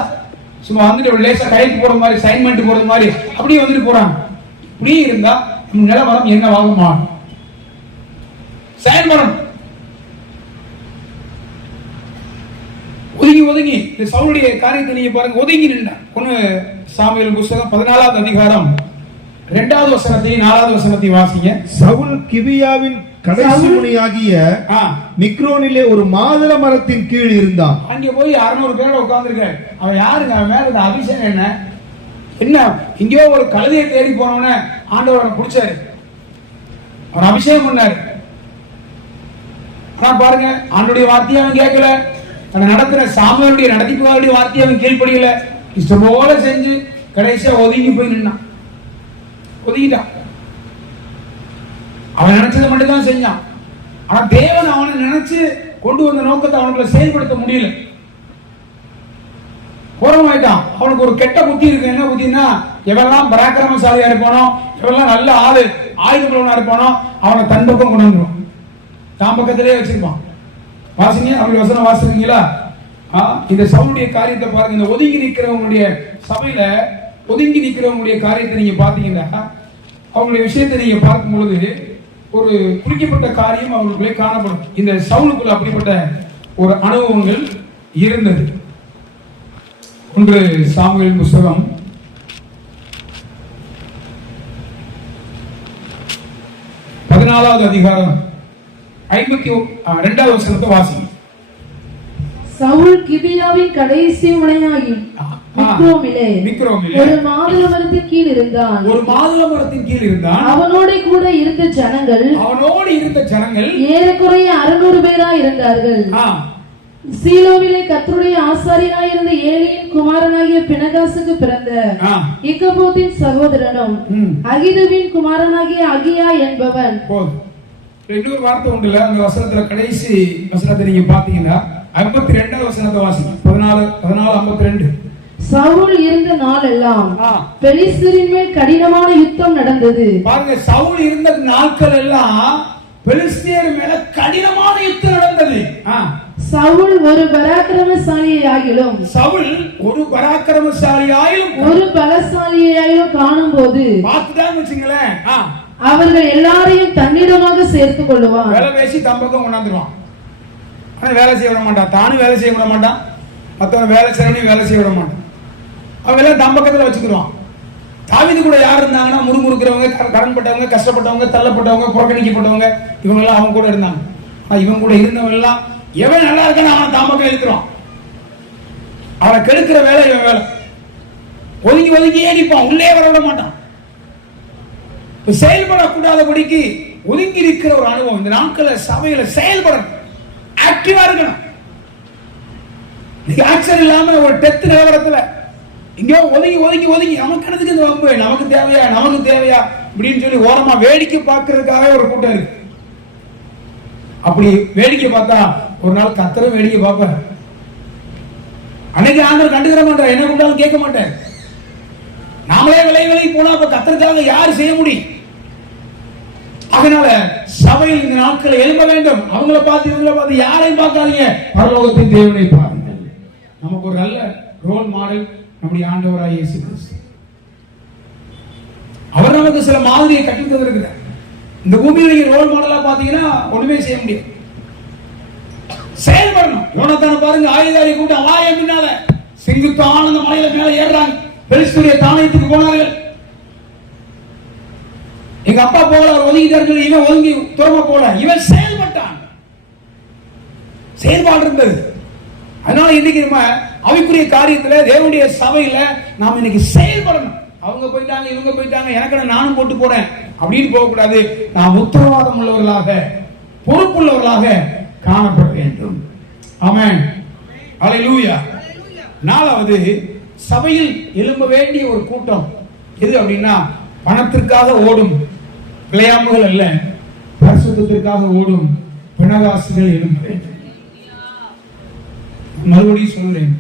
சும்மா வந்துட்டு ஒரு லேசா கையெழுத்து போற மாதிரி, சைன்மெண்ட் போறது மாதிரி அப்படியே வந்துட்டு போறாங்க. இப்படியே இருந்தா நம்ம நிலவரம் என்ன ஆகுமா? செயல்படணும். ஒதுங்கி இந்த சவுலுடைய காரியத்தை நீங்க பாருங்க. ஒதுங்கி நின்ன 1 சாமுவேல் புத்தகம் 14வது அதிகாரம் 2வது வசனத்தையும் 4வது வசனத்தையும் வாசிங்க. சவுல் கிபியாவின் கடைசி முனியாகிய மிக்ரோனிலே ஒரு மாதுள மரத்தின் கீழ் இருந்தான். அங்கே போய் 600 பேரோட உட்கார்ந்துருக்க. அவன் யாருங்க? அவன் மேல இந்த அபிஷேகம் என்ன இங்கேயோ ஒரு கழுதையை தேடி போனவன ஆண்டவர் அவனை பிடிச்சாரு, அவன் அபிஷேகம் பண்ணாரு. ஆனா பாருங்க, ஆண்டோடைய வார்த்தையை அவன் கேட்கல. அவன் நடக்கிற சாமுவேலுடைய நடத்திப்புடைய வார்த்தையை அவன் கீழ்ப்படியல. இஷ்டம் போல செஞ்சு கடைசியா ஒதுங்கி போய் நின்னான், ஒதுங்கிட்டான். அவன் நினைச்சதை மட்டும் தான் செஞ்சான். ஆனா தேவன் அவனை நினைச்சு கொண்டு வந்த நோக்கத்தை அவனுக்குள்ள செயல்படுத்த முடியல. கோரமாயிட்டான். அவனுக்கு ஒரு கெட்ட புத்தி இருக்கு. என்ன புத்தின்னா, எவெல்லாம் பராக்கிரமசாலியா இருப்பானோ, எவெல்லாம் நல்ல ஆளு ஆயுதங்களா இருப்பானோ அவனை தன் பக்கம் கொண்டு வந்துடும், தான் பக்கத்திலே வச்சிருப்பான். வாசிங்க, அப்படி வசனம் வாசிக்கிறீங்களா? இந்த சவுளுடைய காரியத்தை பாருங்க. இந்த ஒதுங்கி நிற்கிறவங்களுடைய சபையில ஒதுங்கி நிற்கிறவங்களுடைய காரியத்தை நீங்க பாத்தீங்கன்னா, அவங்களுடைய விஷயத்தை நீங்க பார்க்கும் பொழுது ஒரு குறிக்கப்பட்ட காரியம் அவங்களுக்குள்ளே காணப்படும். இந்த சவுலுக்குள்ள அப்படிப்பட்ட ஒரு அனுபவங்கள் இருந்தது. 1 சாமுவேல் புத்தகம் 14வது அதிகாரம் 52வது வசனத்தை வாசிங்க. சவுல் கிபியாவின் கடைசி முனையாகி மிக்ரோமிலே ஒரு மாதுள மரத்தின் கீழ் இருந்தான். அவனோட கூட இருந்த ஜனங்கள் ஏறக்குறைய 600 பேராய் இருந்தார்கள். சீலோவிலே கர்த்தருடைய ஆசாரியனாய் இருந்த ஏலியின் குமாரனாகிய பினகாசுக்கு பிறந்த இக்கபோத்தின் சகோதரனும் அகிதுவின் குமாரனாகிய அகியா என்பவன். இன்னொரு வார்த்தை உண்டுல அந்த வசனத்துல கடைசி வசனத்தை நீங்க பாத்தீங்கன்னா 52வது வசனத்தை வாசிங்க. 14:52. சவுல் இருந்த நாளெல்லாம் பெலிஸ்தரின் மேல் கடினமான யுத்தம் நடந்தது. பாருங்க, சவுல் இருந்த நாட்கள் எல்லாம் பெலிஸ்தியர் மேல கடினமான யுத்தம் நடந்தது. சவுல் ஒரு பராக்கிரமசாலியாகிலும் ஒரு பலசாலியாயிலும் காணும் போது பார்த்துதான் வச்சுங்களேன், அவர்கள் எல்லாரையும் தன்னிடமாக சேர்த்துக் கொள்ளுவான். வேலை பேசி தம்பக்கம் கொண்டாந்துருவான். ஆனா வேலை செய்ய விட மாட்டான், தானும் வேலை செய்ய விட மாட்டான், மற்றவங்க வேலை செய்யணும் வேலை செய்ய விட மாட்டான். அவங்க எல்லாம் தம்பக்கத்துல வச்சுக்கிடுவான். தாவீது கூட யார் இருந்தாங்கன்னா, முறுமுறுக்கிறவங்க, கடன்பட்டவங்க, கஷ்டப்பட்டவங்க, தள்ளப்பட்டவங்க, புறக்கணிக்கப்பட்டவங்க, இவங்க எல்லாம் அவங்க கூட இருந்தாங்க. இவங்க கூட இருந்தவங்க எல்லாம் எவன் நல்லா இருக்கான்னு அவனை தாம்பக்கம் இருக்கிறான். அவனை கெடுக்கிற வேலை இவன் வேலை. ஒதுங்கி ஏடிப்பான், உள்ளே வர விட மாட்டான். செயல்படக்கூடாதபடிக்கு ஒதுங்கி இருக்கிற ஒரு அனுபவம். இந்த நாட்கள சபையில செயல்படணும், ஆக்டிவா இருக்கணும். ஆக்சன் இல்லாம ஒரு டெத் நிலவரத்துல இங்கோ ஒதுங்கி நமக்கு எடுத்துக்கு இந்த வம்பு, நமக்கு தேவையா அப்படின்னு சொல்லி ஓரமா வேடிக்கை பார்க்கறதுக்காக ஒரு கூட்டம் இருக்கு. அப்படி வேடிக்கை பார்த்தா ஒரு நாள் கர்த்தரும் வேடிக்கை பார்ப்பார். அன்னைக்கு ஆண்டவர் கண்டுக்கிற மாட்டார், என்ன கூட்டாலும் கேட்க மாட்டார். நாமளே விலை போனா அப்ப கர்த்தருக்காக யார் செய்ய முடியும்? அதனால சபையில் இந்த நாட்களை எழும்ப வேண்டும். அவங்கள பார்த்து இவங்கள பார்த்து யாரையும் பார்க்காதீங்க, பரலோகத்தின் தேவனை பாருங்கள். நமக்கு ஒரு நல்ல ரோல் மாடல் நம்முடைய ஆண்டவராகிய இயேசு கிறிஸ்து. அவர் நமக்கு சில மாதிரியை கற்றுத் தந்திருக்கிறார். இந்த பூமியில ரோல் மாடலா பாத்தீங்கன்னா ஒண்ணுமே செய்ய முடியும். செயல்படணும். யோனத்தான பாருங்க, ஆயுதாரி கூட்டம் வாய பின்னால செங்குத்தான அந்த மலையில மேல ஏறுறாங்க. பெலிஸ்தருடைய தானியத்துக்கு போனார்கள். எங்க அப்பா போல அவர் ஒதுங்கிட்டார்கள், இவன் ஒதுங்கி துறமா போல, இவன் செயல்பட்டான். செயல்பாடு இருந்தது. அதனால இன்னைக்கு நம்ம அவைக்குரிய காரியத்துல தேவனுடைய சபையில நாம் இன்னைக்கு செயல்படணும். அவங்க போயிட்டாங்க, இவங்க போயிட்டாங்க, எனக்கு நானும் போட்டு போறேன் அப்படின்னு போக கூடாது. நாம் உத்தரவாதம் உள்ளவர்களாக, பொறுப்புள்ளவர்களாக காணப்பட வேண்டும். ஆமென், அல்லேலூயா. 4வது, சபையில் எழும்ப வேண்டிய ஒரு கூட்டம் எது அப்படின்னா, பணத்திற்காக ஓடும் பிழையாமுகள் அல்ல, பரிசுத்தத்திற்காக ஓடும் பிணவாசிகள் எழும்ப வேண்டும். மறுபடியும் சொல்றேன்,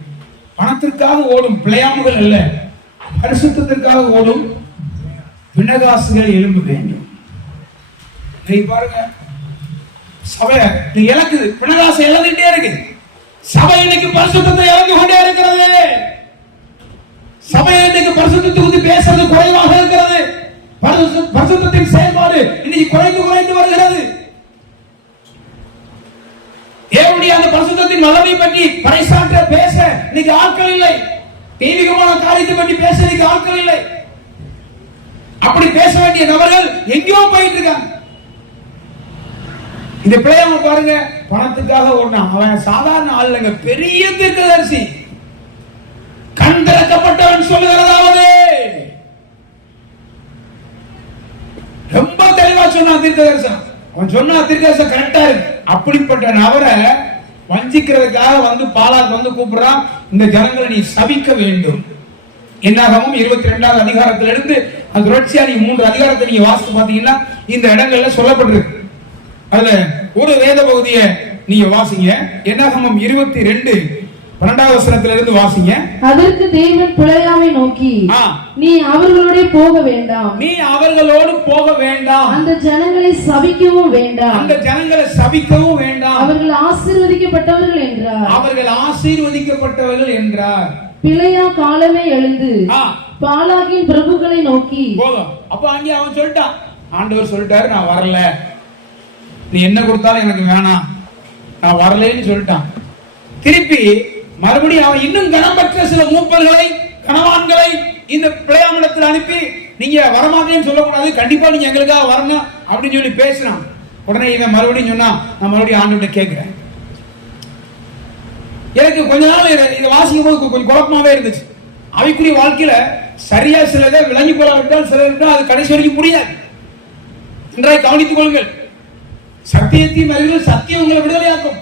பணத்திற்காக ஓடும் பிழையாமுகள் அல்ல, பரிசுத்தத்திற்காக ஓடும் பிணகாசுகள் எழும்ப வேண்டும். பாருங்க, சபை இழக்குது, பிணகாசு இழந்துட்டே இருக்கு. சபை இன்னைக்கு பரிசுத்தத்தை இழந்து கொண்டே இருக்கிறது. சபையை இன்னைக்கு பரிசுத்தத்தை குறித்து பேசுறது குறைவாக இருக்கிறது. பரிசுத்தத்தின் செயல்பாடு இன்னைக்கு குறைந்து வருகிறது. தேவனுடைய அந்த பரிசுத்தத்தின் வல்லமை பற்றி பறைசாற்ற பேச இன்னைக்கு ஆட்கள் இல்லை. தெய்வீகமான காரியத்தை பற்றி பேச இன்னைக்கு ஆட்கள் இல்லை. அப்படி பேச வேண்டிய நபர்கள் எங்கேயோ போயிட்டு இருக்காங்க. இந்த பிள்ளையாம பாருங்க, பணத்துக்காக ஓடினான். அவன் சாதாரண ஆள் இல்லைங்க, பெரிய தீர்க்கதரிசி. கண் திறக்கப்பட்டவன் சொல்லுகிறதாவது ரொம்ப தெளிவா சொன்னான் தீர்க்கதரிசனம். அவன் சொன்ன தீர்க்கதரிசனம் கரெக்டா இருக்கு. அப்படிப்பட்ட நபரை வஞ்சிக்கிறதுக்காக வந்து பாலாக்கு வந்து கூப்பிடுறான், இந்த ஜனங்களை நீ சபிக்க வேண்டும். என்னாகமும் 22வது அதிகாரத்திலிருந்து அந்த தொடர்ச்சியா நீங்க 3 அதிகாரத்தை நீங்க வாசித்து பாத்தீங்கன்னா இந்த இடங்கள்ல சொல்லப்பட்டிருக்கு. அதுல ஒரு வேத பகுதியை நீங்க வாசிங்க. என்னாகமம் 22:12 வசனத்திலிருந்து வாசிங்க. அதற்கு தேவன் பிலேயாமை நோக்கி, நீ அவர்களோடு போக வேண்டாம், நீ அவர்களோடு போக வேண்டாம், அந்த ஜனங்களை சபிக்கவும் வேண்டாம், அந்த ஜனங்களை சபிக்கவும் வேண்டாம், அவர்கள் ஆசீர்வதிக்கப்பட்டவர்கள் என்றார். அவர்கள் ஆசீர்வதிக்கப்பட்டவர்கள் என்றார். பிலேயா காலமே எழுந்து பாலாகின் பிரபுக்களை நோக்கி, போதும். அப்ப அங்கே அவன் சொல்லிட்டான், ஆண்டவர் சொல்லிட்டாரு நான் வரல, நீ என்ன கொடுத்தாலும் எனக்கு வேணாம், நான் வரலன்னு சொல்லிட்டான். திருப்பி மறுபடியும் அவன் இன்னும் கனமற்ற சில மூப்பர்களை கனவான்களை இந்த பிலேயாமிடத்தில் அனுப்பி, நீங்க வரமாட்டேன்னு சொல்லக்கூடாது, கண்டிப்பா நீங்க எங்களுக்காக வரணும் அப்படின்னு சொல்லி பேசினான். உடனே இவன் மறுபடியும் சொன்னா, நான் மறுபடியும் ஆண்டவர்கிட்ட கேட்கிறேன். எனக்கு கொஞ்ச நாள் இதை வாசிக்கும் போது கொஞ்சம் குழப்பமாவே இருந்துச்சு. அவைக்குரிய வாழ்க்கையில சரியா சிலதை விளங்கி கொள்ளாவிட்டால் சிலர் அது கடைசி வரைக்கும் முடியாது. நன்றாய் கவனித்துக் கொள்ளுங்கள். சத்தியத்தையும் அறிவில் சத்தியம் உங்களை விடுதலையாக்கும்.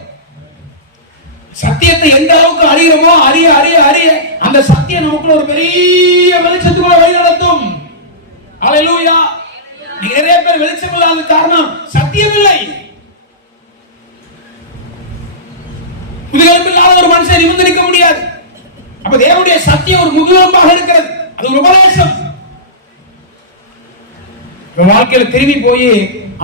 சத்தியத்தை எந்த அளவுக்கு அறிகிறோமோ அறிய அறிய அறிய அந்த சத்தியம் நமக்குள்ள ஒரு பெரிய வெளிச்சத்துக்குள்ள வழி நடத்தும். அல்லேலூயா. நிறைய பேர் வெளிச்சம் இல்லாத காரணம் சத்தியம் இல்லை. முதுகெலும்பு இல்லாத ஒரு மனுஷன் நிமிர்ந்து நிற்க முடியாது. அப்ப தேவனுடைய சத்தியம் ஒரு முதுகெலும்பாக இருக்கிறது. அது ஒரு உபதேசம். வாழ்க்கையில திரும்பி போய்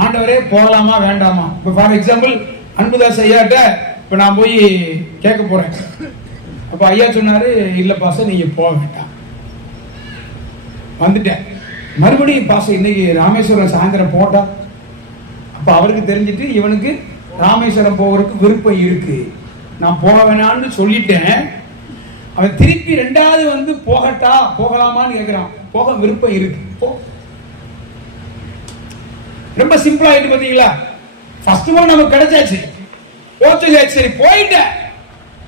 ஆண்டவரே போகலாமா வேண்டாமா. இப்ப ஃபார் எக்ஸாம்பிள் அன்புதாஸ் ஐயாட்ட இப்ப நான் போய் கேட்க போறேன். அப்ப ஐயா சொன்னாரு, இல்ல பாச நீங்க போக வேண்டாம். வந்துட்டேன். மறுபடியும் பாச இன்னைக்கு ராமேஸ்வரம் சாயந்தரம் போட்டா, அப்ப அவருக்கு தெரிஞ்சிட்டு இவனுக்கு ராமேஸ்வரம் போவதற்கு விருப்பம் இருக்கு, நான் போக வேணான்னு சொல்லிட்டேன். அவன் திருப்பி 2வது வந்து போகட்டா போகலாமான்னு கேட்கிறான். போக விருப்பம் இருக்கு, போ. ரொம்ப சிம்பிளா ஆயிட்டு பாத்தீங்களா. ஃபர்ஸ்ட் ஒன் நமக்கு கிடைச்சாச்சு, போச்சு, சரி போயிட்ட.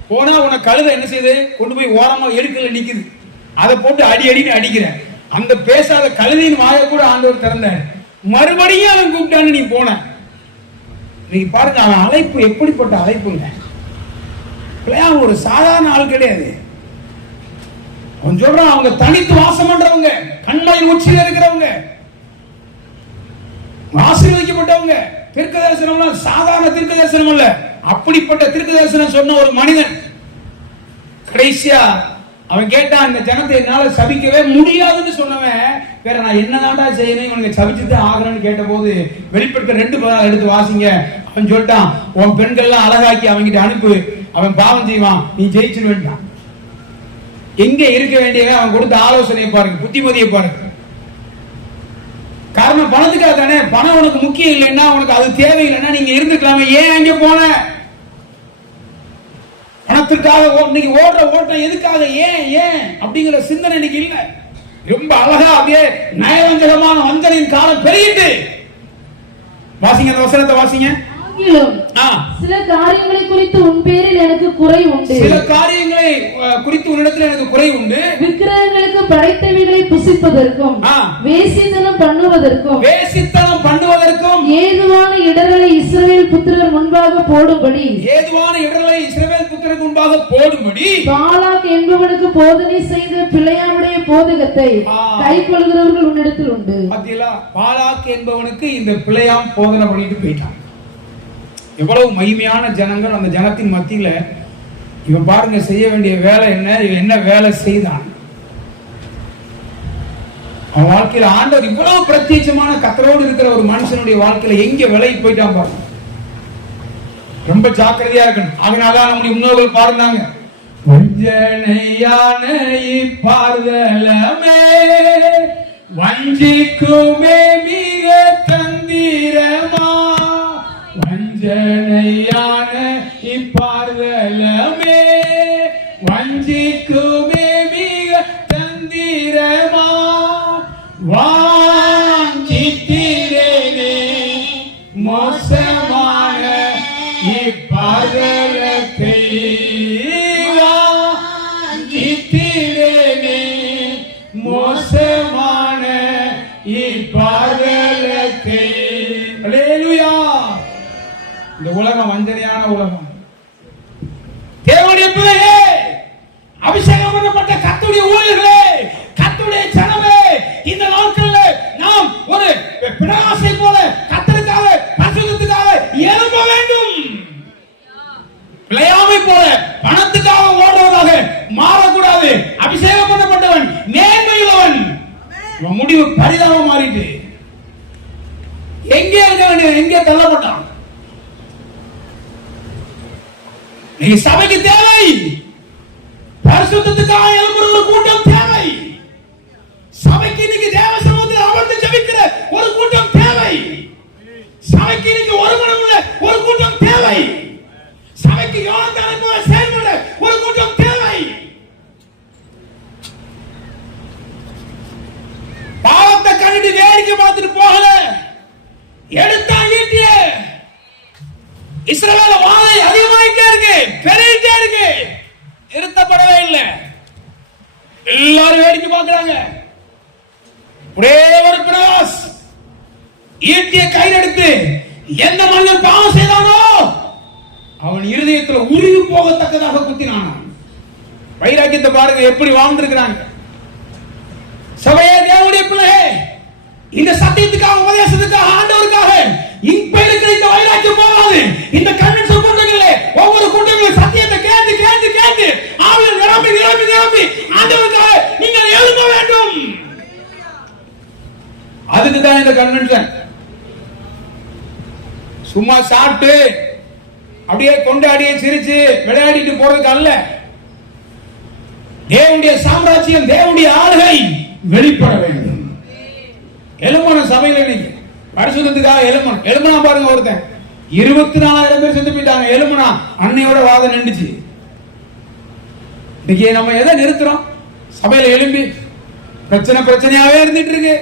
போனா உனக்கு கழுதை என்ன செய்யுது, கொண்டு போய் ஓரமா எடுக்கல நிக்குது, அதை போட்டு அடி அடின்னு அடிக்கிற. அந்த பேசாத கழுதையின் வாய கூட ஆண்டவர் திறந்த. மறுபடியும் அவன் கூப்பிட்டான்னு நீ போன. நீங்க பாருங்க அவன் அழைப்பு எப்படிப்பட்ட அழைப்புங்க. ஒரு சாதாரண ஆள் கிடையாது. அவன் சொல்றான், அவங்க தனித்து வாசம் பண்றவங்க, கண்மலையின் உச்சியில் இருக்கிறவங்க, ஆசீர்வதிக்கப்பட்டவங்க. தீர்க்க தரிசனம் சாதாரண தீர்க்க தரிசனம் அல்ல. அப்படிப்பட்ட தீர்க்க தரிசனம் சொன்ன ஒரு மனிதன் கடைசியா அவன் கேட்டான், இந்த ஜனத்தை என்னால சபிக்கவே முடியாதுன்னு சொன்னவன், வேற நான் என்னதான்டா செய்யணும், இவனுக்கு சபிச்சுதான் ஆகணும்னு கேட்ட போது வெளிப்படுத்த 2 எடுத்து வாசிங்க. அவன் சொல்லிட்டான், உன் பெண்கள்லாம் அழகாக்கி அவன்கிட்ட அனுப்பு, அவன் பாவம் செய்வான், நீ ஜெயிச்சு வேண்டாம். எங்க இருக்க வேண்டியவன் அவன் கொடுத்த ஆலோசனையை பாருங்க, புத்திமதியை பாருங்க. காரணம் பணத்துக்காக தானே. பணம் உனக்கு முக்கியம் இல்லைன்னா, உனக்கு அது தேவையில்லைன்னா நீங்க இருந்துக்கலாமே. ஏன் அங்க போன? பணத்திற்காக இன்னைக்கு ஓடுற ஓட்டம் எதுக்காக, ஏன் ஏன் அப்படிங்கிற சிந்தனை இன்னைக்கு இல்ல. ரொம்ப அழகா அப்படியே நயவஞ்சகமான வஞ்சனையின் காலம் பெருகிட்டு. வாசிங்க அந்த வசனத்தை வாசிங்க. சில காரியங்களை குறித்து உன் பேரில் எனக்கு குறை உண்டு, சில காரியங்களை குறித்து உன்னிடத்தில் எனக்கு குறை உண்டு. விக்கிரகங்களுக்கு படைத்தவைகளை புசிப்பதற்கும் வேசித்தனம் பண்ணுவதற்கும் ஏதுவான இடர்களை இஸ்ரவேல் புத்திரர் முன்பாக போடும்படி பாலாக் என்பவனுக்கு போதனை செய்த பிலேயாமுடைய போதகத்தை கைக்கொள்கிறவர்கள் உன்னிடத்தில் உண்டு. பாலாக் என்பவனுக்கு இந்த பிலேயாம் போதனை பண்ணிட்டு போயிட்டான். எவ்வளவு மகிமையான ஜனங்கள் அந்த ஜனத்தின் மத்தியில. இவன் பாருங்க செய்ய வேண்டிய வேலை என்ன, இவன் என்ன வேலை செய்தான். அவன் வாழ்க்கையில ஆண்டவர் இவ்வளவு பிரத்யட்சமான கத்தரோடு இருக்கிற ஒரு மனுஷனுடைய வாழ்க்கையில எங்க விலகி போயிட்டான் பாருங்க. ரொம்ப ஜாக்கிரதையா இருக்கணும். அதனால நம்முடைய முன்னோர்கள் பாருந்தாங்க, வஞ்சனையான இப்பார்தலமே வஞ்சிக்குமே மிக தந்திரமா. வஞ்சனையான இப்பார்தலமே வஞ்சிக்குமே மிக தந்திரமா. வாஞ்சித்திரேனே மோசமான இப்பார்தலத்தை. வாஞ்சித்திரேனே மோசமான இப்பார்தலத்தை. அல்லேலூயா. இந்த உலகம் வஞ்சனையான உலகம். தேவனுடைய பிள்ளையே, அபிஷேகம் பண்ணப்பட்ட கர்த்தருடைய ஊழியர்களே, கர்த்தருடைய ஜனமே, இந்த நாட்களில் நாம் ஒரு பிணாசை போல கர்த்தருக்காக பரிசுத்தத்துக்காக எழும்ப வேண்டும். பிழையாமை போல பணத்துக்காக ஓடுவதாக மாறக்கூடாது. அபிஷேகம் பண்ணப்பட்டவன் நேர்மையுள்ளவன். முடிவு பரிதாபம் மாறிட்டு எங்கே இருக்க வேண்டிய எங்கே தள்ளப்பட்டான். நீ சபைக்கு தேவை, பரிசுத்தத்துக்காக எழும்புற ஒரு கூட்டம் தேவை. சபைக்கு இன்னைக்கு தேவ சமூகத்தில் அமர்ந்து ஜெபிக்கிற ஒரு கூட்டம் தேவை. சபைக்கு இன்னைக்கு ஒரு மனம் உள்ள ஒரு கூட்டம் தேவை. சபைக்கு யோனத்தானை போல செயல்பட ஒரு கூட்டம் தேவை. பாவத்தை கண்டுட்டு வேடிக்கை பார்த்துட்டு போகல, எடுத்தா ஈட்டிய. இஸ்ரவேல வாதை அதிகமாயிட்டே இருக்கு, பெருகிட்டே இருக்கு, நிறுத்தப்படவே இல்லை. எல்லாரும் வேடிக்கை பார்க்கிறாங்க. ஒரே ஒரு பிரகாஷ் ஈட்டிய கையில் எடுத்து எந்த மனிதன் பாவம் செய்தானோ அவன் இருதயத்தில் உருகி போகத்தக்கதாக குத்தினான். வைராக்கியத்தை பாருங்க எப்படி வாழ்ந்திருக்கிறாங்க. சபையே, தேவனுடைய பிள்ளையே, இந்த சத்தியத்துக்காக, உபதேசத்துக்காக, ஆண்டவருக்காக இப்ப இருக்கிற இந்த வைராக்கியம் போகாது. இந்த கன்வென்ஷன் கூட்டங்களிலே ஒவ்வொரு கூட்டங்களிலும் சத்தியத்தை கேட்டு கேட்டு கேட்டு ஆவியில் நிரம்பி நிரம்பி நிரம்பி ஆண்டவருக்காக நீங்கள் எழும்ப வேண்டும். அதுக்குதான் இந்த கன்வென்ஷன். சும்மா சாப்பிட்டு அப்படியே கொண்டாடியே சிரிச்சு விளையாடிட்டு போறதுக்கு அல்ல. தேவனுடைய சாம்ராஜ்யம், தேவனுடைய ஆளுகை வெளிப்பட வேண்டும். எழுமன சபையில இன்னைக்கு பரிசுத்தத்துக்காக எழுமனா பாருங்க. ஒருத்தன் 24,000 பேர் செத்து போயிட்டாங்க. எழுமனா அன்னையோட வாதம் நின்றுச்சு. இன்னைக்கு நம்ம எதை நிறுத்துறோம்? சபையில எழும்பி பிரச்சனையாவே இருந்துட்டு இருக்கு.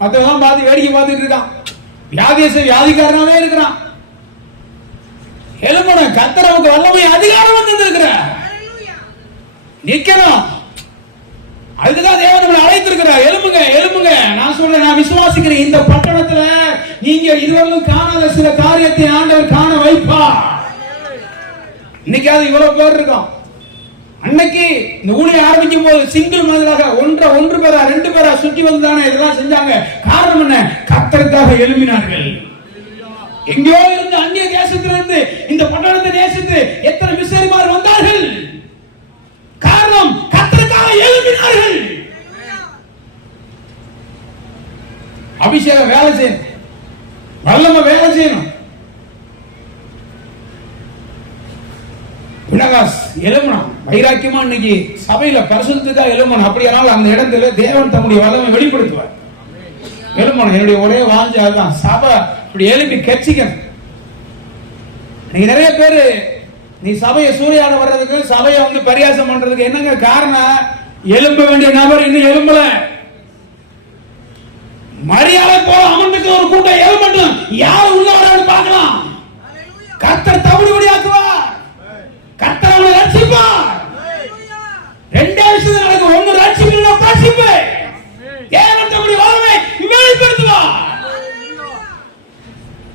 மத்தவங்க பார்த்து வேடிக்கை பார்த்துட்டு இருக்கான். வியாதிக்காரனாவே இருக்கிறான். எழுமன கர்த்தருக்கு வல்லமை அதிகாரம் வந்து இருக்கிற நிக்கணும். அதுதான் தேவன் நம்மளை அழைத்திருக்கிறார். எழும்புங்க எழும்புங்க. நான் சொல்றேன், நான் விசுவாசிக்கிறேன், இந்த பட்டணத்துல நீங்க இதுவரையும் காணாத சில காரியத்தை ஆண்டவர் காண வைப்பா. இன்னைக்காவது இவ்வளவு பேர் இருக்கோம். அன்னைக்கு இந்த ஊழிய ஆரம்பிக்கும் போது சிங்கிள் மனிதராக ஒன்று பேரா 2 பேரா சுற்றி வந்துதானே இதெல்லாம் செஞ்சாங்க. காரணம் என்ன? கர்த்தருக்காக எழும்பினார்கள். எங்கேயோ இருந்து அந்நிய தேசத்திலிருந்து இந்த பட்டணத்தை நேசித்து எத்தனை மிஷனரிமார் வந்தார்கள். காரணம், கர்த்தருக்காக எழும்பினார்கள். அபிஷேகம் வேலை செய்யணும், வல்லமை வேலை செய்யணும். பினகாஸ் எழுமணும், வைராக்கியமா இன்னைக்கு சபையில பரிசுத்தத்துக்காக எழுமணும். அப்படியானால் அந்த இடத்துல தேவன் தம்முடைய வல்லமை வெளிப்படுத்துவார். எழுமணும். என்னுடைய ஒரே வாஞ்சை அதுதான். சபை இப்படி எழுப்பி கட்சிக்கணும். இன்னைக்கு நிறைய பேரு நீ சபையை சூறையாட வர்றதுக்கு, சபையை வந்து பரியாசம் பண்றதுக்கு என்னங்க காரணம்? எழும்ப வேண்டிய நபர் இன்னும் எழும்பல. மரியாதை போல அமர்ந்துக்கு ஒரு கூட்டம் எழும்பட்டும். யார் உள்ள வர பார்க்கலாம். கர்த்தர் தவிடுபடியாக்குவார். கர்த்தர் அவனை ரட்சிப்பார். 2 விஷயம் நடக்கும். ஒன்று ரட்சிப்பு, பரிசுப்பு. தேவன் தம்முடைய வல்லமையை வெளிப்படுத்துவார்.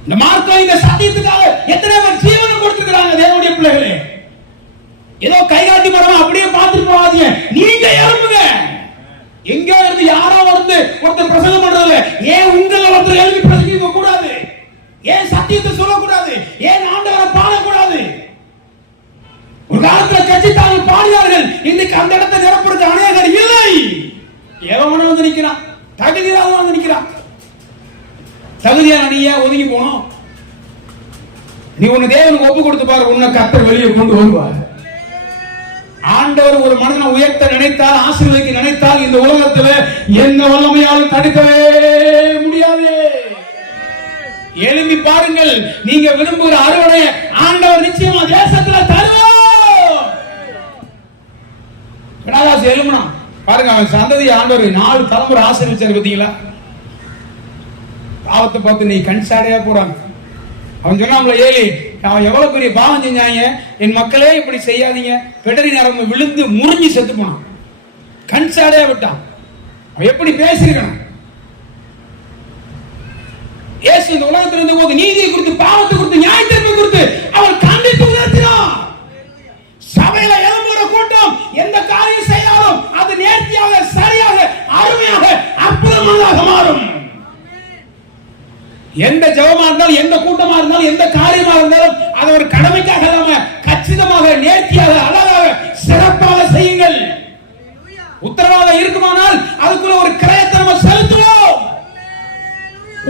இந்த மார்க்கம் இந்த சத்தியத்துக்காக எத்தனை பேர் ஜீவனை கொடுத்திருக்கிறாங்க தேவனுடைய பிள்ளைகளே. ஏதோ கைகாட்டி மரம் அப்படியே பார்த்துட்டு போகாதீங்க. நீங்க எழும்புங்க. எங்க இருந்து யாரோ வந்து ஒருத்தர் பிரசங்கம் பண்றதில்ல. ஏன் உங்களை ஒருத்தர் எழுப்பி பிரசங்கிக்க கூடாது? ஏன் சத்தியத்தை சொல்லக்கூடாது? ஏன் ஆண்டவரை பாடக்கூடாது? ஒரு காலத்துல கட்சித்தார்கள் பாடினார்கள். இன்னைக்கு அந்த இடத்தை நிரப்புறது அநேகர் இல்லை. எவனும் வந்து நிக்கிறான், தகுதியாக வந்து நிக்கிறான். தகுதியான நீ ஏன் ஒதுங்கி போனோம்? நீ உன்னை தேவனுக்கு ஒப்பு கொடுத்து பாரு, உன்னை கர்த்தர் வெளியே கொண்டு வருவார். ஆண்டவர் ஒரு மனிதனை உயர்த்த நினைத்தால், ஆசீர்வதிக்க நினைத்தால், இந்த உலகத்தில் எந்த வல்லமையாலும் தடுக்கவே முடியாது. எழும்பி பாருங்கள். நீங்க விரும்புகிற அறுவடை ஆண்டவர் நிச்சயமா தேசத்தில் தருவார். பினாகாசு எழும்புனா பாருங்க, அவன் சந்ததி ஆண்டவர் 4 தலைமுறை ஆசீர்வதிச்சாரு. பார்த்தீங்களா? பாவத்தை பார்த்து நீ கண்சாடையா போறாங்க. அவன் சொன்னாம்ல, ஏலி அவன் எவ்வளவு பெரிய பாவம் செஞ்சாங்க, என் மக்களே இப்படி செய்யாதீங்க. பெடரி நரம்பு விழுந்து முறிஞ்சு செத்து போனான், கண்சாடையா விட்டான். அவன் எப்படி பேசிருக்கணும்? இயேசு இந்த உலகத்தில் இருந்த போது நீதியை குறித்து, பாவத்தை குறித்து, நியாயத்தீர்ப்பை குறித்து அவர் கண்டித்து உணர்த்தினார். சபையில எழும்புற கூட்டம் எந்த காரியம் செய்தாலும் அது நேர்த்தியாக, சரியாக, அருமையாக, அற்புதமாக மாறும். எந்த ஜெபமா இருந்தாலும், எந்த கூட்டமா இருந்தாலும், எந்த காரியமா இருந்தாலும் அது ஒரு கடமைக்காக இல்லாம கச்சிதமாக, நேர்த்தியாக, அழகாக, சிறப்பாக செய்யுங்கள். உத்தரவாதம் இருக்குமானால் அதுக்குள்ள ஒரு கிரயத்தை நம்ம செலுத்துவோம்.